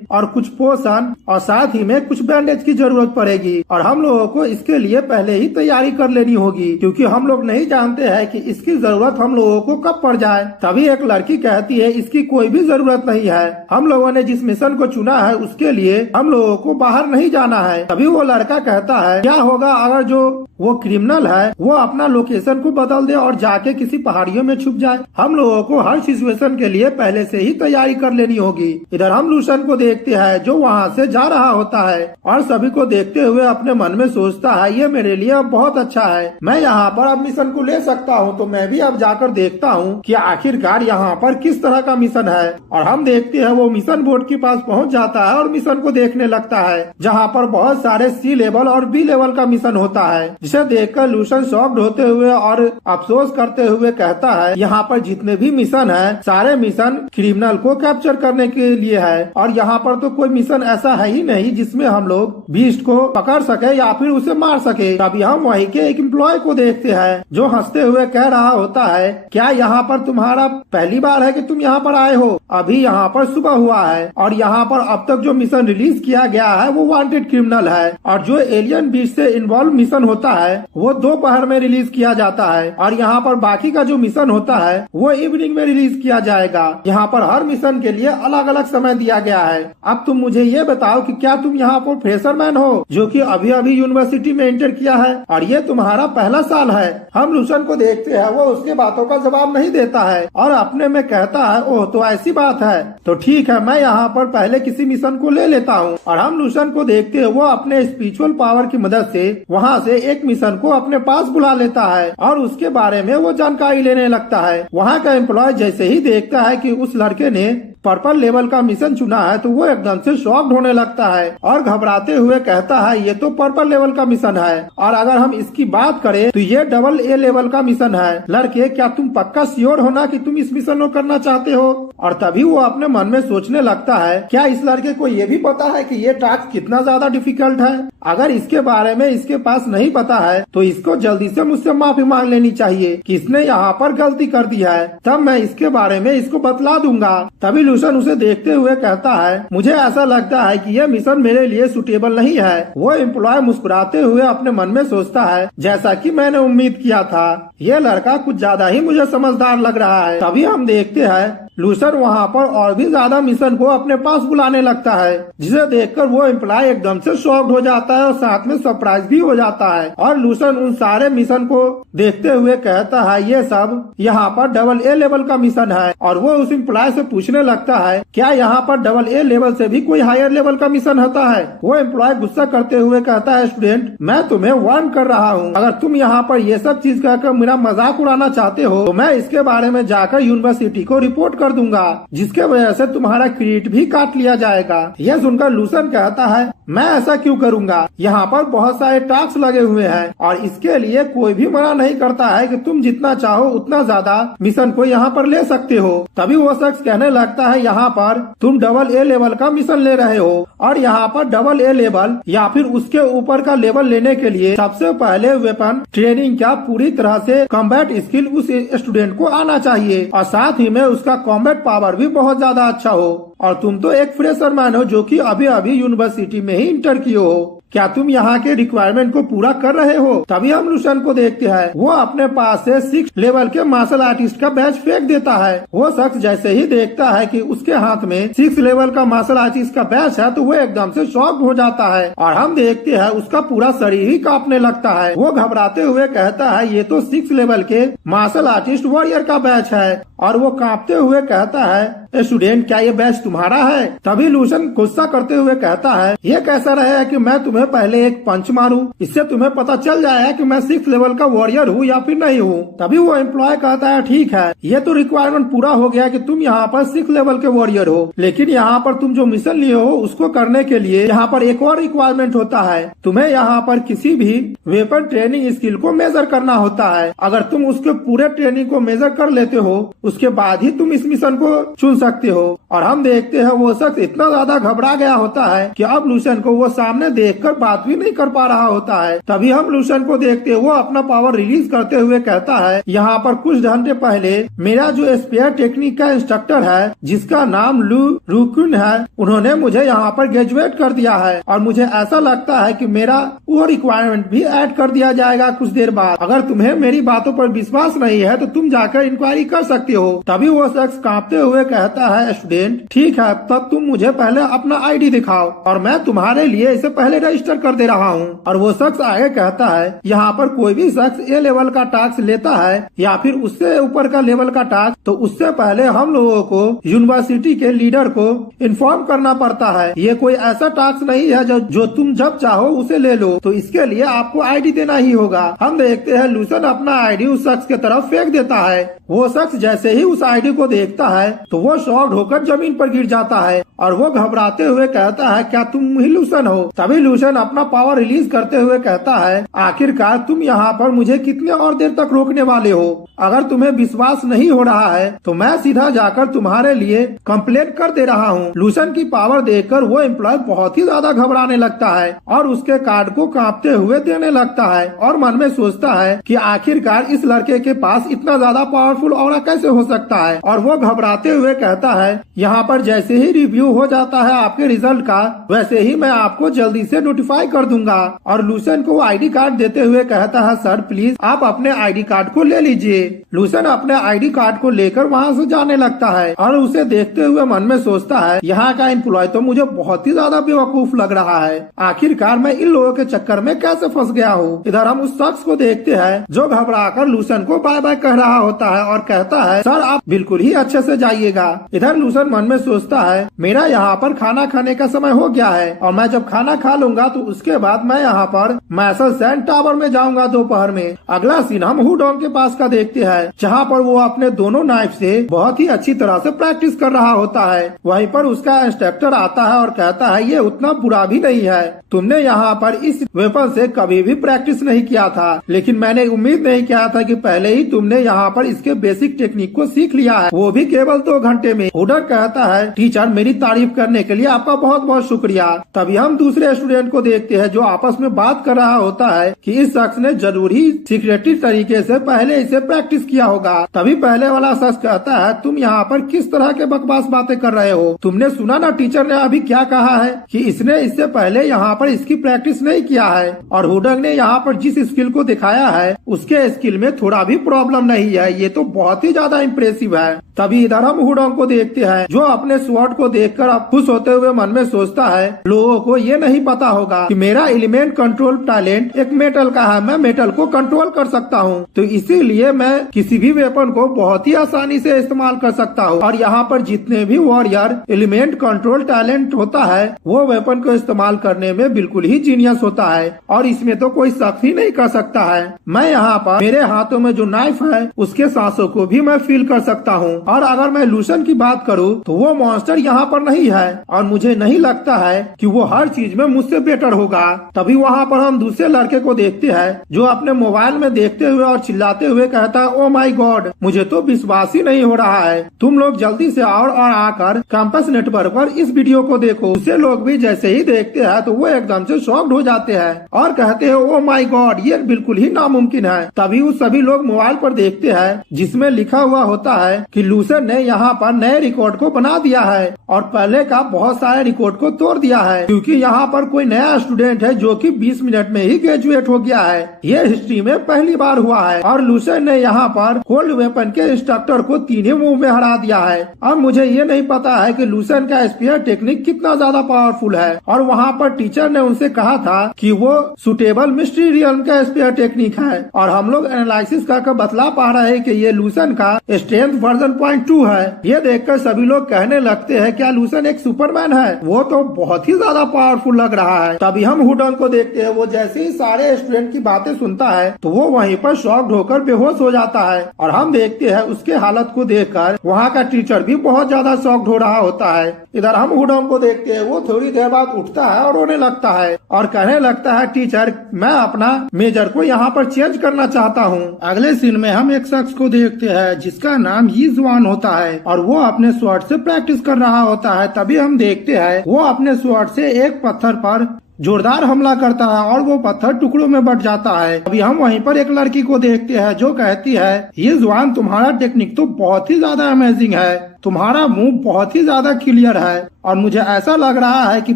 और कुछ पोशन और साथ ही में कुछ बैंडेज की जरूरत पड़ेगी और हम लोगों को इसके लिए पहले ही तैयारी कर लेनी होगी, क्योंकि हम लोग नहीं जानते हैं कि इसकी जरूरत हम लोगों को कब पड़ जाए। तभी एक लड़की कहती है, इसकी कोई भी जरूरत नहीं है, हम लोगों ने जिस मिशन को चुना है उसके लिए हम लोगों को बाहर नहीं जाना है। तभी वो लड़का कहता है, क्या होगा अगर जो वो क्रिमिनल है वो अपना लोकेशन को बदल दे और जाके किसी पहाड़ियों में छुप जाए? हम लोगों को हर सिचुएशन के लिए पहले से ही तैयारी कर लेनी होगी। इधर हम लूशन को देखते हैं जो वहाँ से जा रहा होता है और सभी को देखते हुए अपने मन में सोचता है, ये मेरे लिए अब बहुत अच्छा है, मैं यहाँ पर अब मिशन को ले सकता हूँ, तो मैं भी अब जाकर देखता हूँ कि आखिरकार यहाँ पर किस तरह का मिशन है। और हम देखते हैं वो मिशन बोर्ड के पास पहुँच जाता है और मिशन को देखने लगता है, जहाँ पर बहुत सारे सी लेवल और बी लेवल का मिशन होता है, जिसे देखकर लूशन शॉक्ड होते हुए और अफसोस करते हुए कहता है, यहाँ पर जितने भी मिशन है सारे मिशन क्रिमिनल को कैप्चर करने के लिए है और यहाँ पर तो कोई मिशन ऐसा है ही नहीं जिसमें हम लोग बीस्ट को पकड़ सके या फिर उसे मार सके। तभी हम वहीं के एक एम्प्लॉय को देखते हैं जो हंसते हुए कह रहा होता है, क्या यहाँ पर तुम्हारा पहली बार है कि तुम यहाँ पर आए हो? अभी यहाँ पर सुबह हुआ है और यहाँ पर अब तक जो मिशन रिलीज किया गया है वो वांटेड क्रिमिनल है और जो एलियन बीस्ट से इन्वॉल्व मिशन होता है वो दोपहर में रिलीज किया जाता है और यहाँ पर बाकी का जो मिशन होता है वो इवनिंग में रिलीज किया जाएगा। यहाँ पर हर मिशन के लिए अलग अलग समय दिया गया है। अब तुम मुझे ये बताओ कि क्या तुम यहाँ पर फ्रेशरमैन हो जो कि अभी अभी यूनिवर्सिटी में एंटर किया है और ये तुम्हारा पहला साल है? हम लूशन को देखते हैं, वो उसके बातों का जवाब नहीं देता है और अपने में कहता है, ओह तो ऐसी बात है, तो ठीक है, मैं यहाँ पर पहले किसी मिशन को ले लेता हूँ। और हम लूशन को देखते हैं, वो अपने स्पिरिचुअल पावर की मदद से वहाँ से एक मिशन को अपने पास बुला लेता है और उसके बारे में वो जानकारी लेने लगता है। वहाँ का एम्प्लॉय जैसे ही देखता है कि उस लड़के ने पर्पल लेवल का मिशन चुना है तो वो एकदम से शॉक्ड होने लगता है और घबराते हुए कहता है, ये तो पर्पल लेवल का मिशन है और अगर हम इसकी बात करें तो ये डबल ए लेवल का मिशन है। लड़के, क्या तुम पक्का श्योर हो ना कि तुम इस मिशन को करना चाहते हो? और तभी वो अपने मन में सोचने लगता है, क्या इस लड़के को ये भी पता है कि ये टास्क कितना ज्यादा डिफिकल्ट है? अगर इसके बारे में इसके पास नहीं पता है तो इसको जल्दी से मुझसे माफी मांग लेनी चाहिए कि इसने यहाँ पर गलती कर दी है, तब मैं इसके बारे में इसको बतला दूंगा। तभी लूशन उसे देखते हुए कहता है, मुझे ऐसा लगता है कि यह मिशन मेरे लिए सुटेबल नहीं है। वो एम्प्लॉय मुस्कुराते हुए अपने मन में सोचता है, जैसा कि मैंने उम्मीद किया था, यह लड़का कुछ ज्यादा ही मुझे समझदार लग रहा है। तभी हम देखते हैं लूशन वहाँ पर और भी ज्यादा मिशन को अपने पास बुलाने लगता है, जिसे देखकर वो एम्प्लॉय एकदम से शॉक्ड हो जाता है और साथ में सरप्राइज भी हो जाता है। और लूशन उन सारे मिशन को देखते हुए कहता है, ये सब यहाँ पर डबल ए लेवल का मिशन है। और वो उस एम्प्लॉय से पूछने लगता है, क्या यहाँ पर डबल ए लेवल से भी कोई हायर लेवल का मिशन होता है? वो एम्प्लॉय गुस्सा करते हुए कहता है, स्टूडेंट, मैं तुम्हें वार्न कर रहा हूँ, अगर तुम यहाँ पर ये सब चीज कहकर मेरा मजाक उड़ाना चाहते हो तो मैं इसके बारे में जाकर यूनिवर्सिटी को रिपोर्ट कर दूंगा, जिसके वजह से तुम्हारा किरीट भी काट लिया जाएगा। यह सुनकर लूसन कहता है, मैं ऐसा क्यों करूंगा, यहाँ पर बहुत सारे टास्क लगे हुए हैं और इसके लिए कोई भी मना नहीं करता है कि तुम जितना चाहो उतना ज्यादा मिशन को यहाँ पर ले सकते हो। तभी वो शख्स कहने लगता है, यहाँ पर तुम डबल ए लेवल का मिशन ले रहे हो और यहाँ पर डबल ए लेवल या फिर उसके ऊपर का लेवल लेने के लिए सबसे पहले वेपन ट्रेनिंग का पूरी तरह से कॉम्बैट स्किल उस स्टूडेंट को आना चाहिए और साथ ही में उसका कॉम्बैट पावर भी बहुत ज्यादा अच्छा हो। और तुम तो एक फ्रेशर मैन हो जो कि अभी अभी यूनिवर्सिटी में ही इंटर किए हो, क्या तुम यहाँ के रिक्वायरमेंट को पूरा कर रहे हो? तभी हम लूसन को देखते हैं, वो अपने पास से 6 लेवल के मार्शल आर्टिस्ट का बैच फेंक देता है। वो शख्स जैसे ही देखता है कि उसके हाथ में 6 लेवल का मार्शल आर्टिस्ट का बैच है तो वो एकदम से शॉक हो जाता है और हम देखते हैं उसका पूरा शरीर ही कांपने लगता है। वो घबराते हुए कहता है, ये तो 6 लेवल के मार्शल आर्टिस्ट वॉरियर का बैच है और वो कांपते हुए कहता है, स्टूडेंट क्या ये बैच तुम्हारा है? तभी लूसन गुस्सा करते हुए कहता है, ये कैसा रहेगा कि मैं तुम्हें पहले एक पंच मारूं, इससे तुम्हें पता चल जाएगा कि मैं 6 लेवल का वॉरियर हूँ या फिर नहीं हूँ। तभी वो एम्प्लॉय कहता है, ठीक है, ये तो रिक्वायरमेंट पूरा हो गया कि तुम यहाँ पर 6 लेवल के वॉरियर हो, लेकिन यहाँ पर तुम जो मिशन लिए हो उसको करने के लिए यहाँ पर एक और रिक्वायरमेंट होता है। तुम्हें यहाँ पर किसी भी वेपन ट्रेनिंग स्किल को मेजर करना होता है। अगर तुम उसके पूरे ट्रेनिंग को मेजर कर लेते हो उसके बाद ही तुम इस मिशन को चुन सकते हो। और हम देखते हैं वो शख्स इतना ज्यादा घबरा गया होता है कि अब लूसन को वो सामने देखकर बात भी नहीं कर पा रहा होता है। तभी हम लूसन को देखते हैं, वो अपना पावर रिलीज करते हुए कहता है, यहाँ पर कुछ घंटे पहले मेरा जो स्पेयर टेक्निक का इंस्ट्रक्टर है जिसका नाम लू रुकुन है, उन्होंने मुझे यहाँ पर ग्रेजुएट कर दिया है और मुझे ऐसा लगता है कि मेरा वो रिक्वायरमेंट भी ऐड कर दिया जाएगा कुछ देर बाद। अगर तुम्हें मेरी बातों पर विश्वास नहीं है तो तुम जाकर इंक्वायरी कर सकते हो। तभी वो शख्स कांपते हुए कहता है, स्टूडेंट ठीक है, तब तुम मुझे पहले अपना आईडी दिखाओ और मैं तुम्हारे लिए इसे पहले रजिस्टर कर दे रहा हूँ। और वो शख्स आगे कहता है, यहाँ पर कोई भी शख्स ए लेवल का टास्क लेता है या फिर उससे ऊपर का लेवल का टास्क तो उससे पहले हम लोगों को यूनिवर्सिटी के लीडर को इन्फॉर्म करना पड़ता है। ये कोई ऐसा टास्क नहीं है जो तुम जब चाहो उसे ले लो, तो इसके लिए आपको आईडी देना ही होगा। हम देखते हैं लूसन अपना आईडी उस शख्स की तरफ फेंक देता है। वो शख्स जैसे ही उस आईडी को देखता है तो वो शॉक्ड होकर जमीन पर गिर जाता है और वो घबराते हुए कहता है, क्या तुम ही लूसन हो? तभी लूसन अपना पावर रिलीज करते हुए कहता है, आखिरकार तुम यहाँ पर मुझे कितने और देर तक रोकने वाले हो? अगर तुम्हें विश्वास नहीं हो रहा है तो मैं सीधा जाकर तुम्हारे लिए कंप्लेंट कर दे रहा हूँ। लूसन की पावर देखकर वो एम्प्लॉय बहुत ही ज्यादा घबराने लगता है और उसके कार्ड को कांपते हुए देने लगता है और मन में सोचता है कि आखिरकार इस लड़के के पास इतना ज्यादा पावरफुल ऑरा कैसे हो सकता है। और वो घबराते हुए कहता है, यहाँ पर जैसे ही रिव्यू हो जाता है आपके रिजल्ट का वैसे ही मैं आपको जल्दी से नोटिफाई कर दूंगा। और लूसन को आईडी कार्ड देते हुए कहता है, सर प्लीज आप अपने आईडी कार्ड को ले लीजिए। लूसन अपने आईडी कार्ड को लेकर वहाँ से जाने लगता है और उसे देखते हुए मन में सोचता है, यहाँ का एम्प्लॉय तो मुझे बहुत ही ज्यादा बेवकूफ लग रहा है, आखिरकार मैं इन लोगों के चक्कर में कैसे फंस गया हूँ। इधर हम उस शख्स को देखते हैं जो घबराकर लूसन को बाय बाय कह रहा होता है और कहता है, सर आप बिल्कुल ही अच्छे से जाइएगा। इधर लूसन मन में सोचता है, मेरा यहाँ पर खाना खाने का समय हो गया है और मैं जब खाना खा लूंगा तो उसके बाद मैं यहाँ पर मैसल सैंड टावर में जाऊंगा दोपहर में। अगला सीन हम हुडोंग के पास का देखते हैं जहाँ पर वो अपने दोनों नाइफ से बहुत ही अच्छी तरह से प्रैक्टिस कर रहा होता है। वहीं पर उसका इंस्ट्रक्टर आता है और कहता है, ये उतना बुरा भी नहीं है, तुमने यहाँ पर इस वेपन से कभी भी प्रैक्टिस नहीं किया था, लेकिन मैंने उम्मीद नहीं किया था कि पहले ही तुमने यहाँ पर इसके बेसिक टेक्निक को सीख लिया है, वो भी केवल 2 घंटे में। हुडर कहता है, टीचर मेरी तारीफ करने के लिए आपका बहुत बहुत शुक्रिया। तभी हम दूसरे स्टूडेंट को देखते हैं जो आपस में बात कर रहा होता है कि इस शख्स ने जरूर ही सीक्रेटली तरीके से पहले इसे प्रैक्टिस किया होगा। तभी पहले वाला शख्स कहता है, तुम यहाँ पर किस तरह के बकवास बातें कर रहे हो? तुमने सुना ना टीचर ने अभी क्या कहा है कि इसने इससे पहले यहाँ पर इसकी प्रैक्टिस नहीं किया है और हुडंग ने यहाँ पर जिस स्किल को दिखाया है उसके स्किल में थोड़ा भी प्रॉब्लम नहीं है, ये तो बहुत ही ज्यादा इम्प्रेसिव है। तभी इधर हम हुडोंग को देखते हैं जो अपने स्वॉर्ड को देखकर अब खुश होते हुए मन में सोचता है, लोगों को ये नहीं पता होगा कि मेरा एलिमेंट कंट्रोल टैलेंट एक मेटल का है, मैं मेटल को कंट्रोल कर सकता हूँ, तो इसीलिए मैं किसी भी वेपन को बहुत ही आसानी से इस्तेमाल कर सकता हूँ। और यहाँ पर जितने भी वॉरियर एलिमेंट कंट्रोल टैलेंट होता है वो वेपन को इस्तेमाल करने में बिल्कुल ही जीनियस होता है और इसमें तो कोई शक ही नहीं कर सकता है। मैं यहाँ पर मेरे हाथों में जो नाइफ है उसके सांसों को भी मैं फील कर सकता हूँ। और अगर मैं लूसन की बात करूँ तो वो मॉन्स्टर यहाँ पर नहीं है और मुझे नहीं लगता है कि वो हर चीज में मुझसे बेटर होगा। तभी वहाँ पर हम दूसरे लड़के को देखते हैं जो अपने मोबाइल में देखते हुए और चिल्लाते हुए कहता है, ओ माई गॉड, मुझे तो विश्वास ही नहीं हो रहा है, तुम लोग जल्दी से आओ और आकर कैंपस नेटवर्क पर इस वीडियो को देखो। दूसरे लोग भी जैसे ही देखते हैं तो वो एकदम से शॉक्ड हो जाते हैं और कहते हैं, ओ माई गॉड, ये बिल्कुल ही नामुमकिन है। तभी वो सभी लोग मोबाइल पर देखते हैं जिसमें लिखा हुआ होता है कि लूसन ने यहाँ पर नए रिकॉर्ड को बना दिया है और पहले का बहुत सारे रिकॉर्ड को तोड़ दिया है, क्योंकि यहाँ पर कोई नया स्टूडेंट है जो कि 20 मिनट में ही ग्रेजुएट हो गया है। ये हिस्ट्री में पहली बार हुआ है और लूसन ने यहाँ पर कोल्ड वेपन के इंस्ट्रक्टर को 3 मूव में हरा दिया है। और मुझे ये नहीं पता है कि लूसन का स्पीयर टेक्निक कितना ज्यादा पावरफुल है। और वहाँ पर टीचर ने उनसे कहा था कि वो सुटेबल मिस्ट्री रियल्म का स्पीयर टेक्निक है और हम लोग एनालिसिस करके बतला पा रहे हैं कि ये लूसन का स्ट्रेंथ वर्जन 0.2 है। ये देखकर सभी लोग कहने लगते हैं, क्या लूसन एक सुपरमैन है? वो तो बहुत ही ज्यादा पावरफुल लग रहा है। तभी हम हुडॉन्ग को देखते हैं, वो जैसे ही सारे स्टूडेंट की बातें सुनता है तो वो वहीं पर शॉक्ड होकर बेहोश हो जाता है और हम देखते हैं उसके हालत को देखकर वहाँ का टीचर भी बहुत ज्यादा शॉक्ड हो रहा होता है। इधर हम हुडॉन्ग को देखते हैं, वो थोड़ी देर बाद उठता है और रोने लगता है और कहने लगता है, टीचर, मैं अपना मेजर को यहाँ पर चेंज करना चाहता हूँ। अगले सीन में हम एक शख्स को देखते हैं जिसका नाम यीजुआन होता है और वो अपने स्वॉर्ड से प्रैक्टिस कर रहा होता है। तभी हम देखते हैं वो अपने स्वॉर्ड से एक पत्थर पर जोरदार हमला करता है और वो पत्थर टुकड़ों में बट जाता है। अभी हम वहीं पर एक लड़की को देखते हैं जो कहती है, ये जुआन, तुम्हारा टेक्निक तो बहुत ही ज्यादा अमेजिंग है, तुम्हारा मुंह बहुत ही ज्यादा क्लियर है और मुझे ऐसा लग रहा है कि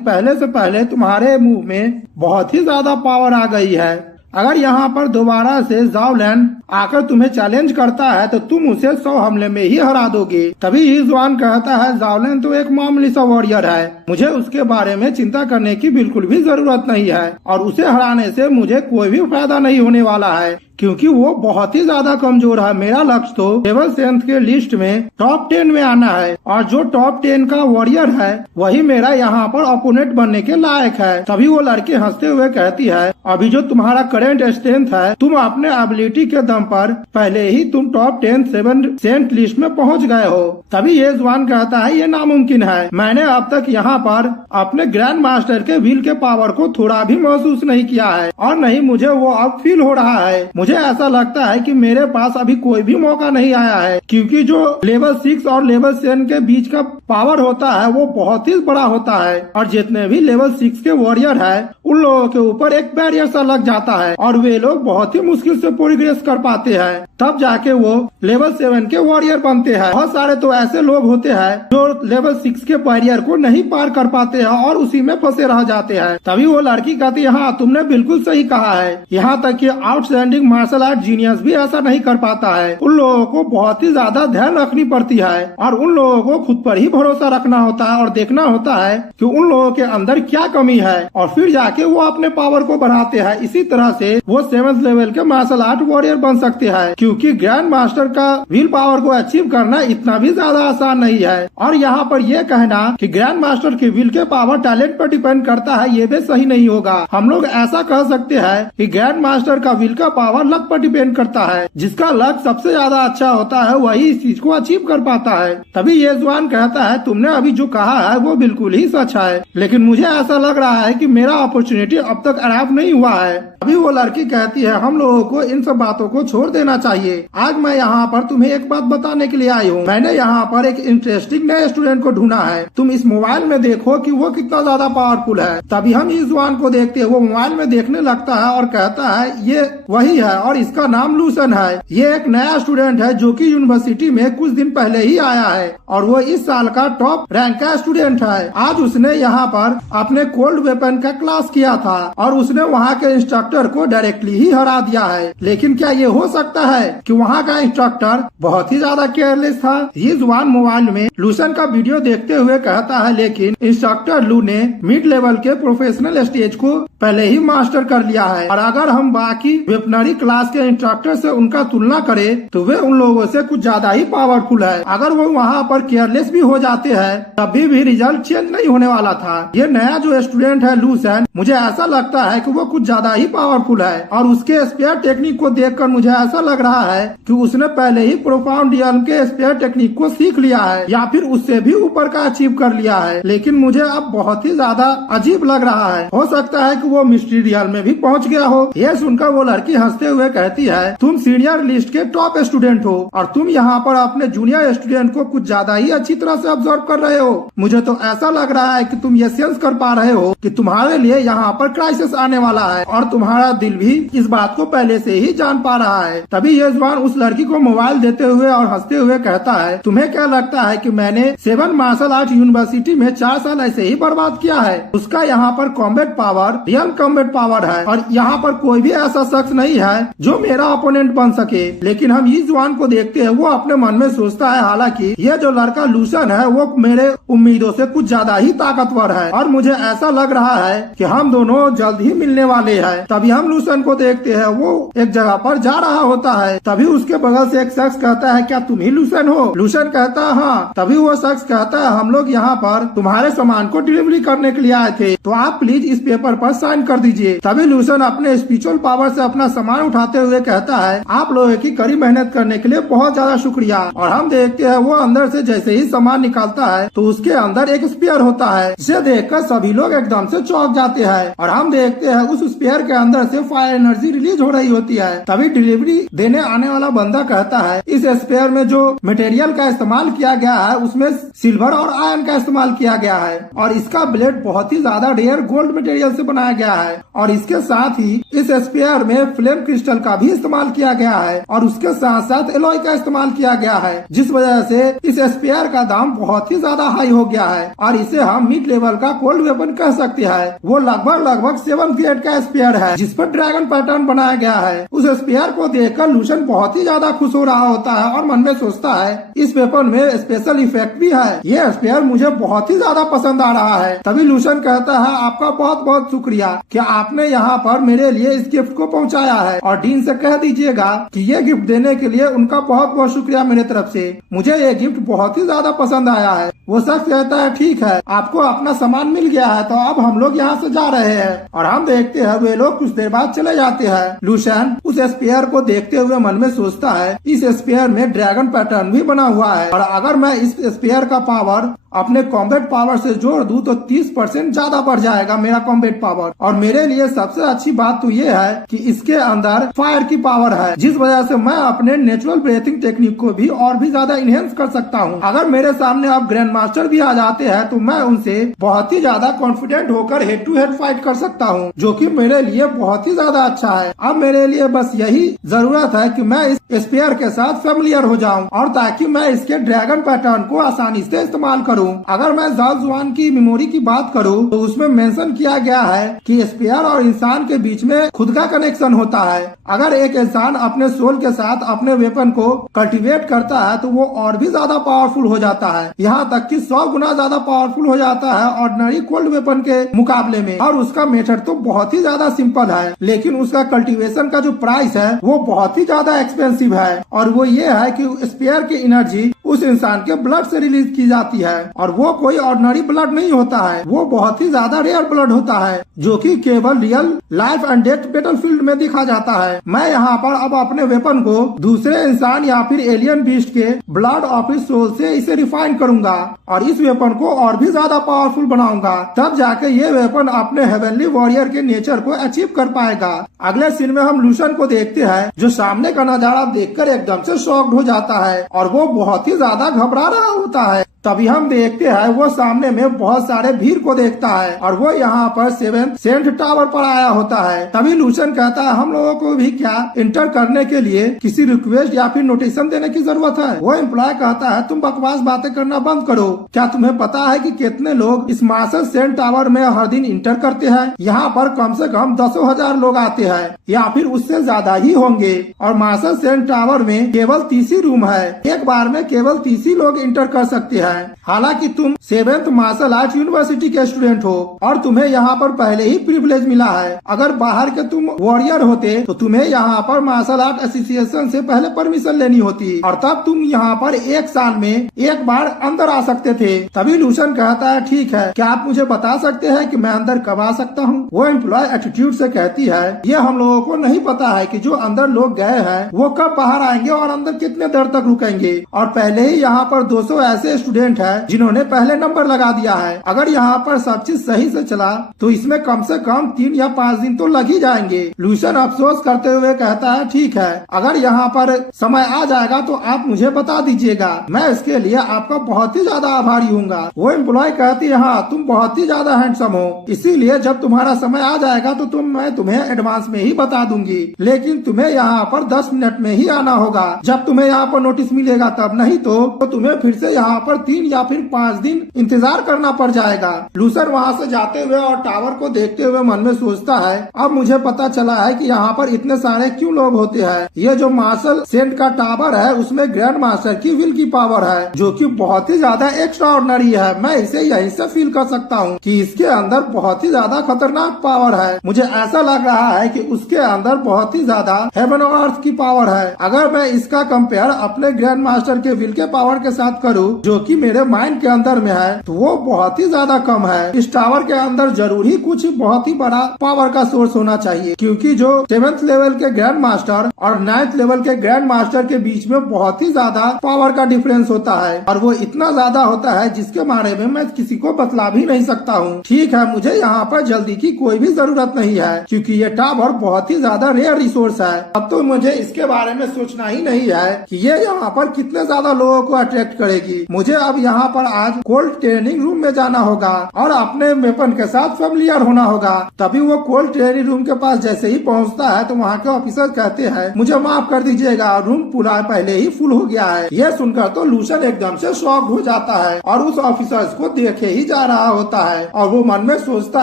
पहले से पहले तुम्हारे मुंह में बहुत ही ज्यादा पावर आ गई है। अगर यहाँ पर दोबारा से जाओलैंड आकर तुम्हें चैलेंज करता है तो तुम उसे 100 हमले में ही हरा दोगे। तभी यीजुआन कहता है, जाओलैंड तो एक मामूली सा वॉरियर है, मुझे उसके बारे में चिंता करने की बिल्कुल भी जरूरत नहीं है और उसे हराने से मुझे कोई भी फायदा नहीं होने वाला है क्योंकि वो बहुत ही ज्यादा कमजोर है। मेरा लक्ष्य तो लेवल 7 के लिस्ट में टॉप 10 में आना है और जो टॉप 10 का वॉरियर है वही मेरा यहाँ पर ओपोनेंट बनने के लायक है। तभी वो लड़की हंसते हुए कहती है, अभी जो तुम्हारा करंट स्ट्रेंथ है, तुम अपने एबिलिटी के दम पर पहले ही तुम टॉप 10 लिस्ट में पहुँच गए हो। तभी ये जुआन कहता है, ये नामुमकिन है, मैंने अब तक यहाँ पर अपने ग्रैंड मास्टर के विल के पावर को थोड़ा भी महसूस नहीं किया है और नहीं मुझे वो अब फील हो रहा है। मुझे ऐसा लगता है कि मेरे पास अभी कोई भी मौका नहीं आया है क्योंकि जो लेवल 6 और लेवल 7 के बीच का पावर होता है वो बहुत ही बड़ा होता है और जितने भी लेवल 6 के वॉरियर है उन लोगों के ऊपर एक बैरियर सा लग जाता है और वे लोग बहुत ही मुश्किल से प्रोग्रेस कर पाते हैं, तब जाके वो लेवल 7 के वॉरियर बनते हैं। बहुत सारे तो ऐसे लोग होते हैं जो लेवल 6 के बैरियर को नहीं पार कर पाते हैं और उसी में फंसे रह जाते हैं। तभी वो लड़की कहती है, हाँ तुमने बिल्कुल सही कहा है, यहाँ तक कि आउटस्टैंडिंग मार्शल आर्ट जीनियस भी ऐसा नहीं कर पाता है। उन लोगों को बहुत ही ज्यादा ध्यान रखनी पड़ती है और उन लोगों को खुद पर ही भरोसा रखना होता है और देखना होता है कि उन लोगों के अंदर क्या कमी है और फिर जाके वो अपने पावर को बढ़ाते हैं। इसी तरह से वो 7th लेवल के मार्शल आर्ट वॉरियर बन सकते हैं क्योंकि ग्रैंड मास्टर का विल पावर को अचीव करना इतना भी ज्यादा आसान नहीं है। और यहाँ पर यह कहना कि ग्रैंड मास्टर के विल के पावर टैलेंट पर डिपेंड करता है, ये भी सही नहीं होगा। हम लोग ऐसा कह सकते हैं कि ग्रैंड मास्टर का विल का पावर लक पर डिपेंड करता है, जिसका लक सबसे ज्यादा अच्छा होता है वही इस चीज को अचीव कर पाता है। तभी ये जुआन कहता है, तुमने अभी जो कहा है वो बिल्कुल ही सच है, लेकिन मुझे ऐसा लग रहा है कि मेरा अपॉर्चुनिटी अब तक अराइव नहीं हुआ है। अभी वो लड़की कहती है, हम लोगों को इन सब बातों को छोड़ देना चाहिए। आज मैं यहाँ पर तुम्हें एक बात बताने के लिए आई हूँ। मैंने यहाँ पर एक इंटरेस्टिंग नए स्टूडेंट को ढूंढा है, तुम इस मोबाइल में देखो कि वो कितना ज्यादा पावरफुल है। तभी हम इस जुआन को देखते हैं, वो मोबाइल में देखने लगता है और कहता है ये वही है और इसका नाम लूसन है। ये एक नया स्टूडेंट है जो कि यूनिवर्सिटी में कुछ दिन पहले ही आया है और वो इस साल का टॉप रैंक का स्टूडेंट है। आज उसने यहाँ पर अपने कोल्ड वेपन का क्लास किया था और उसने वहाँ के इंस्ट्रक्टर को डायरेक्टली ही हरा दिया है। लेकिन क्या ये हो सकता है कि वहाँ का इंस्ट्रक्टर बहुत ही ज्यादा केयरलेस था? ये जुबान मोबाइल में लूसन का वीडियो देखते हुए कहता है, लेकिन इंस्ट्रक्टर लू ने मिड लेवल के प्रोफेशनल स्टेज को पहले ही मास्टर कर लिया है और अगर हम बाकी वेपनरी क्लास के इंस्ट्रक्टर से उनका तुलना करें तो वे उन लोगों से कुछ ज्यादा ही पावरफुल है। अगर वो वहाँ पर केयरलेस भी हो जाते हैं तभी भी रिजल्ट चेंज नहीं होने वाला था। ये नया जो स्टूडेंट है लूसन, मुझे ऐसा लगता है कि वो कुछ ज्यादा ही पावरफुल है और उसके स्पेयर टेक्निक को देखकर मुझे ऐसा लग रहा है कि उसने पहले ही प्रोफाउंड रियल्म के स्पेयर टेक्निक को सीख लिया है या फिर उससे भी ऊपर का अचीव कर लिया है। लेकिन मुझे अब बहुत ही ज्यादा अजीब लग रहा है। हो सकता है कि वो मिस्ट्री रियल्म में भी पहुंच गया हो। ये सुनकर वो लड़की हंसते हुए कहती है, तुम सीनियर लिस्ट के टॉप स्टूडेंट हो और तुम यहाँ पर अपने जूनियर स्टूडेंट को कुछ ज्यादा ही अच्छी तरह से ऑब्जर्व कर रहे हो। मुझे तो ऐसा लग रहा है कि तुम ये सेंस कर पा रहे हो कि तुम्हारे लिए यहाँ पर क्राइसिस आने वाला है और तुम्हारा दिल भी इस बात को पहले से ही जान पा रहा है। तभी ये जुबान उस लड़की को मोबाइल देते हुए और हंसते हुए कहता है, तुम्हें क्या लगता है कि मैंने 7 मार्शल आर्ट यूनिवर्सिटी में 4 साल ऐसे ही बर्बाद किया है? उसका यहाँ पर combat power real combat power है और यहाँ पर कोई भी ऐसा शख्स नहीं है जो मेरा ओपोनेंट बन सके। लेकिन हम इस जुबान को देखते हैं, वो अपने मन में सोचता है हालांकि ये जो लड़का लूसन है वो मेरे उम्मीदों से कुछ ज्यादा ही ताकतवर है और मुझे ऐसा लग रहा है कि हम दोनों जल्द ही मिलने वाले हैं। तभी हम लूसन को देखते हैं, वो एक जगह पर जा रहा होता है। तभी उसके बगल से एक शख्स कहता है, क्या तुम ही लूसन हो? लूसन कहता है हाँ। तभी वो शख्स कहता है, हम लोग यहाँ पर तुम्हारे सामान को डिलीवरी करने के लिए आए थे, तो आप प्लीज इस पेपर पर साइन कर दीजिए। तभी लूसन अपने स्पिरिचुअल पावर से अपना सामान उठाते हुए कहता है, आप लोगों की कड़ी मेहनत करने के लिए बहुत ज्यादा शुक्रिया। और हम देखते हैं वो अंदर से जैसे ही सामान निकालता है तो उसके अंदर एक स्पेयर होता है, जिसे देखकर सभी लोग एकदम से चौंक जाते हैं और हम देखते हैं उस स्पेयर के अंदर से फायर एनर्जी रिलीज हो रही होती है। तभी डिलीवरी देने आने वाला बंदा कहता है, इस स्पेयर में जो मटेरियल का इस्तेमाल किया गया है उसमें सिल्वर और आयरन का इस्तेमाल किया गया है और इसका ब्लेड बहुत ही ज्यादा रेयर गोल्ड मटेरियल से बनाया गया है और इसके साथ ही इस स्पेयर में फ्लेम क्रिस्टल का भी इस्तेमाल किया गया है और उसके साथ साथ एलॉय का इस्तेमाल किया गया है, जिस वजह से इस स्पेयर का दाम बहुत ही ज्यादा हाई हो गया है और इसे हम मिड लेवल का कोल्ड वेपन कह सकते हैं। वो लगभग 7 ग्रेड का स्पेयर है जिस पर ड्रैगन पैटर्न बनाया गया है। उस स्पेयर को देखकर लूसन बहुत ही ज्यादा खुश हो रहा होता है और मन में सोचता है, इस वेपन में स्पेशल इफेक्ट भी है, ये स्पेयर मुझे बहुत ही ज्यादा पसंद आ रहा है। तभी लूसन कहता है, आपका बहुत बहुत शुक्रिया कि आपने यहाँ पर मेरे लिए इस गिफ्ट को पहुँचाया है और डीन से कह दीजिएगा कि ये गिफ्ट देने के लिए उनका बहुत बहुत शुक्रिया मेरे तरफ से। मुझे ये गिफ्ट बहुत ही ज्यादा पसंद आया है। वो शख्स कहता है, ठीक है, आपको अपना सामान मिल गया है तो अब हम लोग यहाँ से जा रहे हैं और हम देखते हैं वे लोग कुछ देर बाद चले जाते हैं। लूसन उस स्पेयर को देखते हुए मन में सोचता है, इस स्पेयर में ड्रैगन पैटर्न भी बना हुआ है और अगर मैं इस स्पेयर का पावर अपने कॉम्बैट पावर से जोड़ दूं तो 30% ज्यादा बढ़ जाएगा मेरा कॉम्बैट पावर। और मेरे लिए सबसे अच्छी बात तो ये है कि इसके अंदर फायर की पावर है, जिस वजह से मैं अपने नेचुरल ब्रीथिंग टेक्निक को भी और भी ज्यादा इनहेंस कर सकता हूँ। अगर मेरे सामने अब ग्रैंड मास्टर भी आ जाते हैं तो मैं उनसे बहुत ही ज्यादा कॉन्फिडेंट होकर हेड टू हेड फाइट कर सकता हूँ, जो कि मेरे लिए बहुत ही ज्यादा अच्छा है। अब मेरे लिए बस यही जरूरत है कि मैं इस स्पेयर के साथ फेमिलियर हो जाऊं और ताकि मैं इसके ड्रैगन पैटर्न को आसानी से इस्तेमाल करूं। अगर मैं जाल जुबान की मेमोरी की बात करूं तो उसमें मेंशन किया गया है कि स्पेयर और इंसान के बीच में खुद का कनेक्शन होता है। अगर एक इंसान अपने सोल के साथ अपने वेपन को कल्टीवेट करता है तो वो और भी ज्यादा पावरफुल हो जाता है, यहाँ तक कि 100 गुना ज्यादा पावरफुल हो जाता है ऑर्डिनरी कोल्ड वेपन के मुकाबले में। और उसका मेथड तो बहुत ही ज्यादा सिंपल है, लेकिन उसका कल्टीवेशन का जो प्राइस है वो बहुत ही ज्यादा एक्सपेंसिव है और वो ये है कि स्पेयर की एनर्जी उस इंसान के ब्लड से रिलीज की जाती है और वो कोई ऑर्डिनरी ब्लड नहीं होता है, वो बहुत ही ज्यादा रेयर ब्लड होता है जो कि केवल real life and death battlefield में दिखा जाता है। मैं यहाँ पर अब अपने वेपन को दूसरे इंसान या फिर एलियन बीस्ट के ब्लड ऑफ हिज सोल से इसे रिफाइन करूंगा और इस वेपन को और भी ज्यादा पावरफुल बनाऊंगा, तब जाके ये वेपन अपने हेवनली वॉरियर के नेचर को अचीव कर पाएगा। अगले सीन में हम लूसन को देखते हैं जो सामने का नजारा देखकर एकदम से शॉक्ड हो जाता है और वो बहुत ही ज्यादा घबरा रहा होता है। तभी हम देखते हैं वो सामने में बहुत सारे भीड़ को देखता है और वो यहाँ पर 7th सेंट टावर पर आया होता है। तभी लूसन कहता है हम लोगों को भी क्या इंटर करने के लिए किसी रिक्वेस्ट या फिर नोटिशन देने की जरूरत है। वो एम्प्लॉय कहता है तुम बकवास बातें करना बंद करो, क्या तुम्हें पता है कि कितने लोग इस मार्शल सेंट टावर में हर दिन इंटर करते हैं। यहाँ पर कम से कम 10,000 लोग आते हैं या फिर उससे ज्यादा ही होंगे और मार्शल सेंट टावर में केवल 30 ही रूम है। एक बार में केवल 30 ही लोग इंटर कर सकते हैं। हालांकि तुम 7th मार्शल आर्ट यूनिवर्सिटी के स्टूडेंट हो और तुम्हें यहाँ पर पहले ही प्रिविलेज मिला है। अगर बाहर के तुम वॉरियर होते तो तुम्हें यहाँ पर मार्शल आर्ट एसोसिएशन से पहले परमिशन लेनी होती और तब तुम यहाँ पर एक साल में एक बार अंदर आ सकते थे। तभी लूसन कहता है ठीक है, क्या आप मुझे बता सकते हैं कि मैं अंदर कब आ सकता हूँ। वो एम्प्लॉय एटीट्यूड से कहती है ये हम लोगों को नहीं पता है कि जो अंदर लोग गए हैं वो कब बाहर आएंगे और अंदर कितने देर तक रुकेंगे और पहले ही यहाँ पर 200 ऐसे स्टूडेंट हैं जिन्होंने पहले नंबर लगा दिया है। अगर यहाँ पर सब चीज सही से चला तो इसमें कम से कम 3 या 5 दिन तो लग ही जाएंगे। लूसन अफसोस करते हुए कहता है ठीक है, अगर यहाँ पर समय आ जाएगा तो आप मुझे बता दीजिएगा, मैं इसके लिए आपका बहुत ही ज्यादा आभारी हूँगा। वो एम्प्लॉय कहती है हाँ तुम बहुत ही ज्यादा हैंडसम हो, इसीलिए जब तुम्हारा समय आ जाएगा तो मैं तुम्हें एडवांस में ही बता दूंगी, लेकिन तुम्हें यहाँ पर 10 मिनट में ही आना होगा जब तुम्हें यहाँ पर नोटिस मिलेगा तब, नहीं तो तुम्हें फिर से यहाँ पर 3 या फिर 5 दिन इंतजार करना पड़ जाएगा। लूसन वहाँ से जाते हुए और टावर को देखते हुए मन में सोचता है अब मुझे पता चला है कि यहाँ पर इतने सारे क्यों लोग होते हैं। ये जो मार्शल सेंट का टावर है उसमें ग्रैंड मास्टर की विल की पावर है जो कि बहुत ही ज्यादा एक्स्ट्राऑर्डिनरी है। मैं इसे यहीं से फील कर सकता हूँ कि इसके अंदर बहुत ही ज्यादा खतरनाक पावर है। मुझे ऐसा लग रहा है कि उसके अंदर बहुत ही ज्यादा हेवन और अर्थ की पावर है। अगर मैं इसका कंपेयर अपने ग्रैंड मास्टर के विल के पावर के साथ करूँ जो कि मेरे माइंड के अंदर में है तो वो बहुत ही ज्यादा कम है। इस टावर के अंदर जरूर ही कुछ बहुत ही बड़ा पावर का सोर्स होना चाहिए क्योंकि जो 7th लेवल के ग्रैंड मास्टर और 9th लेवल के ग्रैंड मास्टर के बीच में बहुत ही ज्यादा पावर का डिफरेंस होता है और वो इतना ज्यादा होता है जिसके बारे में मैं किसी को बतला भी नहीं सकता हूँ। ठीक है, मुझे यहाँ पर जल्दी की कोई भी जरूरत नहीं है क्योंकि ये टावर बहुत ही ज्यादा रेयर रिसोर्स है। अब तो मुझे इसके बारे में सोचना ही नहीं है कि ये यहाँ पर कितने ज्यादा लोगों को अट्रैक्ट करेगी। मुझे अब यहाँ पर आज कोल्ड ट्रेनिंग रूम में जाना होगा और अपने वेपन के साथ फेमिलियर होना होगा। तभी वो कोल्ड ट्रेनिंग रूम के पास जैसे ही पहुँचता है तो वहाँ के ऑफिसर कहते हैं मुझे माफ कर दीजिएगा, रूम पूरा पहले ही फुल हो गया है। यह सुनकर तो लूसन एकदम से शॉक हो जाता है और उस ऑफिसर्स को देखे ही जा रहा होता है और वो मन में सोचता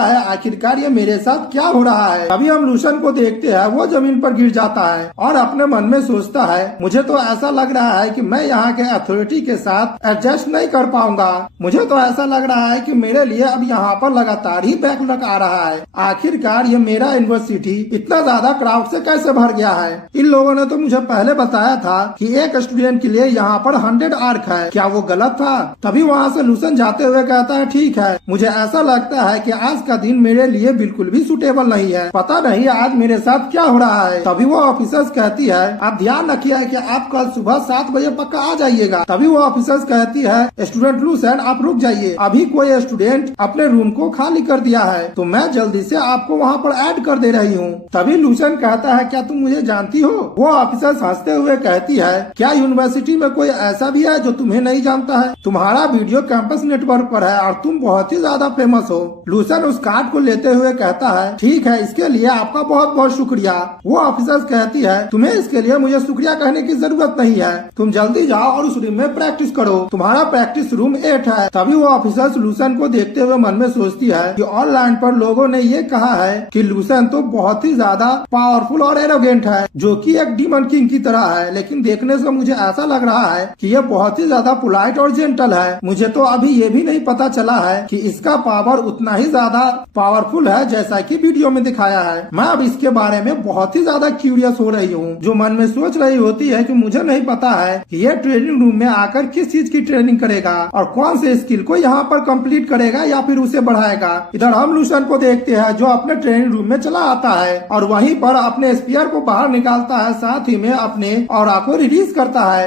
है आखिरकार ये मेरे साथ क्या हो रहा है। अभी हम लूसन को देखते हैं वो जमीन पर गिर जाता है और अपने मन में सोचता है मुझे तो ऐसा लग रहा है कि मैं यहाँ के अथॉरिटी के साथ एडजस्ट नहीं कर पाऊंगा। मुझे तो ऐसा लग रहा है कि मेरे लिए अब यहाँ पर लगातार ही बैकलॉग आ रहा है। आखिरकार ये मेरा यूनिवर्सिटी इतना ज्यादा क्राउड से कैसे भर गया है। इन लोगों ने तो मुझे पहले बताया था कि एक स्टूडेंट के लिए यहाँ पर 100 आर्क है, क्या वो गलत था। तभी वहाँ से लूसन जाते हुए कहता है ठीक है, मुझे ऐसा लगता है कि आज का दिन मेरे लिए बिल्कुल भी सुटेबल नहीं है, पता नहीं आज मेरे साथ क्या हो रहा है। तभी वो ऑफिसर्स कहती है आप ध्यान रखिए कि आप कल सुबह 7 बजे पक्का आ जाइएगा। तभी वो ऑफिसर्स कहती है स्टूडेंट लूसन आप रुक जाइए, अभी कोई स्टूडेंट अपने रूम को खाली कर दिया है तो मैं जल्दी से आपको वहाँ पर ऐड कर दे रही हूँ। तभी लूसन कहता है क्या तुम मुझे जानती हो। वो ऑफिसर्स हंसते हुए कहती है क्या यूनिवर्सिटी में कोई ऐसा भी है जो तुम्हें नहीं जानता है, तुम्हारा वीडियो कैंपस नेटवर्क पर है और तुम बहुत ही ज्यादा फेमस हो। लूसन उस कार्ड को लेते हुए कहता है ठीक है, इसके लिए आपका बहुत बहुत शुक्रिया। वो ऑफिसर्स कहती है तुम्हें इसके लिए मुझे शुक्रिया कहने की जरूरत नहीं है, तुम जल्दी जाओ और उस रूम में प्रैक्टिस करो, तुम्हारा प्रैक्टिस रूम 8 है। तभी वो ऑफिसर्स लूसन को देखते हुए मन में सोचती है कि ऑनलाइन पर लोगों ने ये कहा है कि लूसन तो बहुत ही ज्यादा पावरफुल और एरोगेंट है जो कि एक डीमन किंग की तरह है, लेकिन देखने से मुझे ऐसा लग रहा है कि ये बहुत ही ज्यादा पोलाइट और जेंटल है। मुझे तो अभी ये भी नहीं पता चला है कि इसका पावर उतना ही ज्यादा पावरफुल है जैसा कि वीडियो में दिखाया है। मैं अब इसके बारे में बहुत ही ज्यादा क्यूरियस हो रही हूँ, जो मन में सोच रही होती है कि मुझे नहीं पता है कि ये ट्रेनिंग रूम में आकर किस चीज की ट्रेनिंग करेगा और कौन से स्किल को यहाँ पर कंप्लीट करेगा या फिर उसे बढ़ाएगा। इधर हम लूसन को देखते हैं जो अपने ट्रेनिंग रूम में चला आता है और वहीं पर अपने स्पीयर को बाहर निकालता है, साथ ही में अपने ऑरा को रिलीज करता है।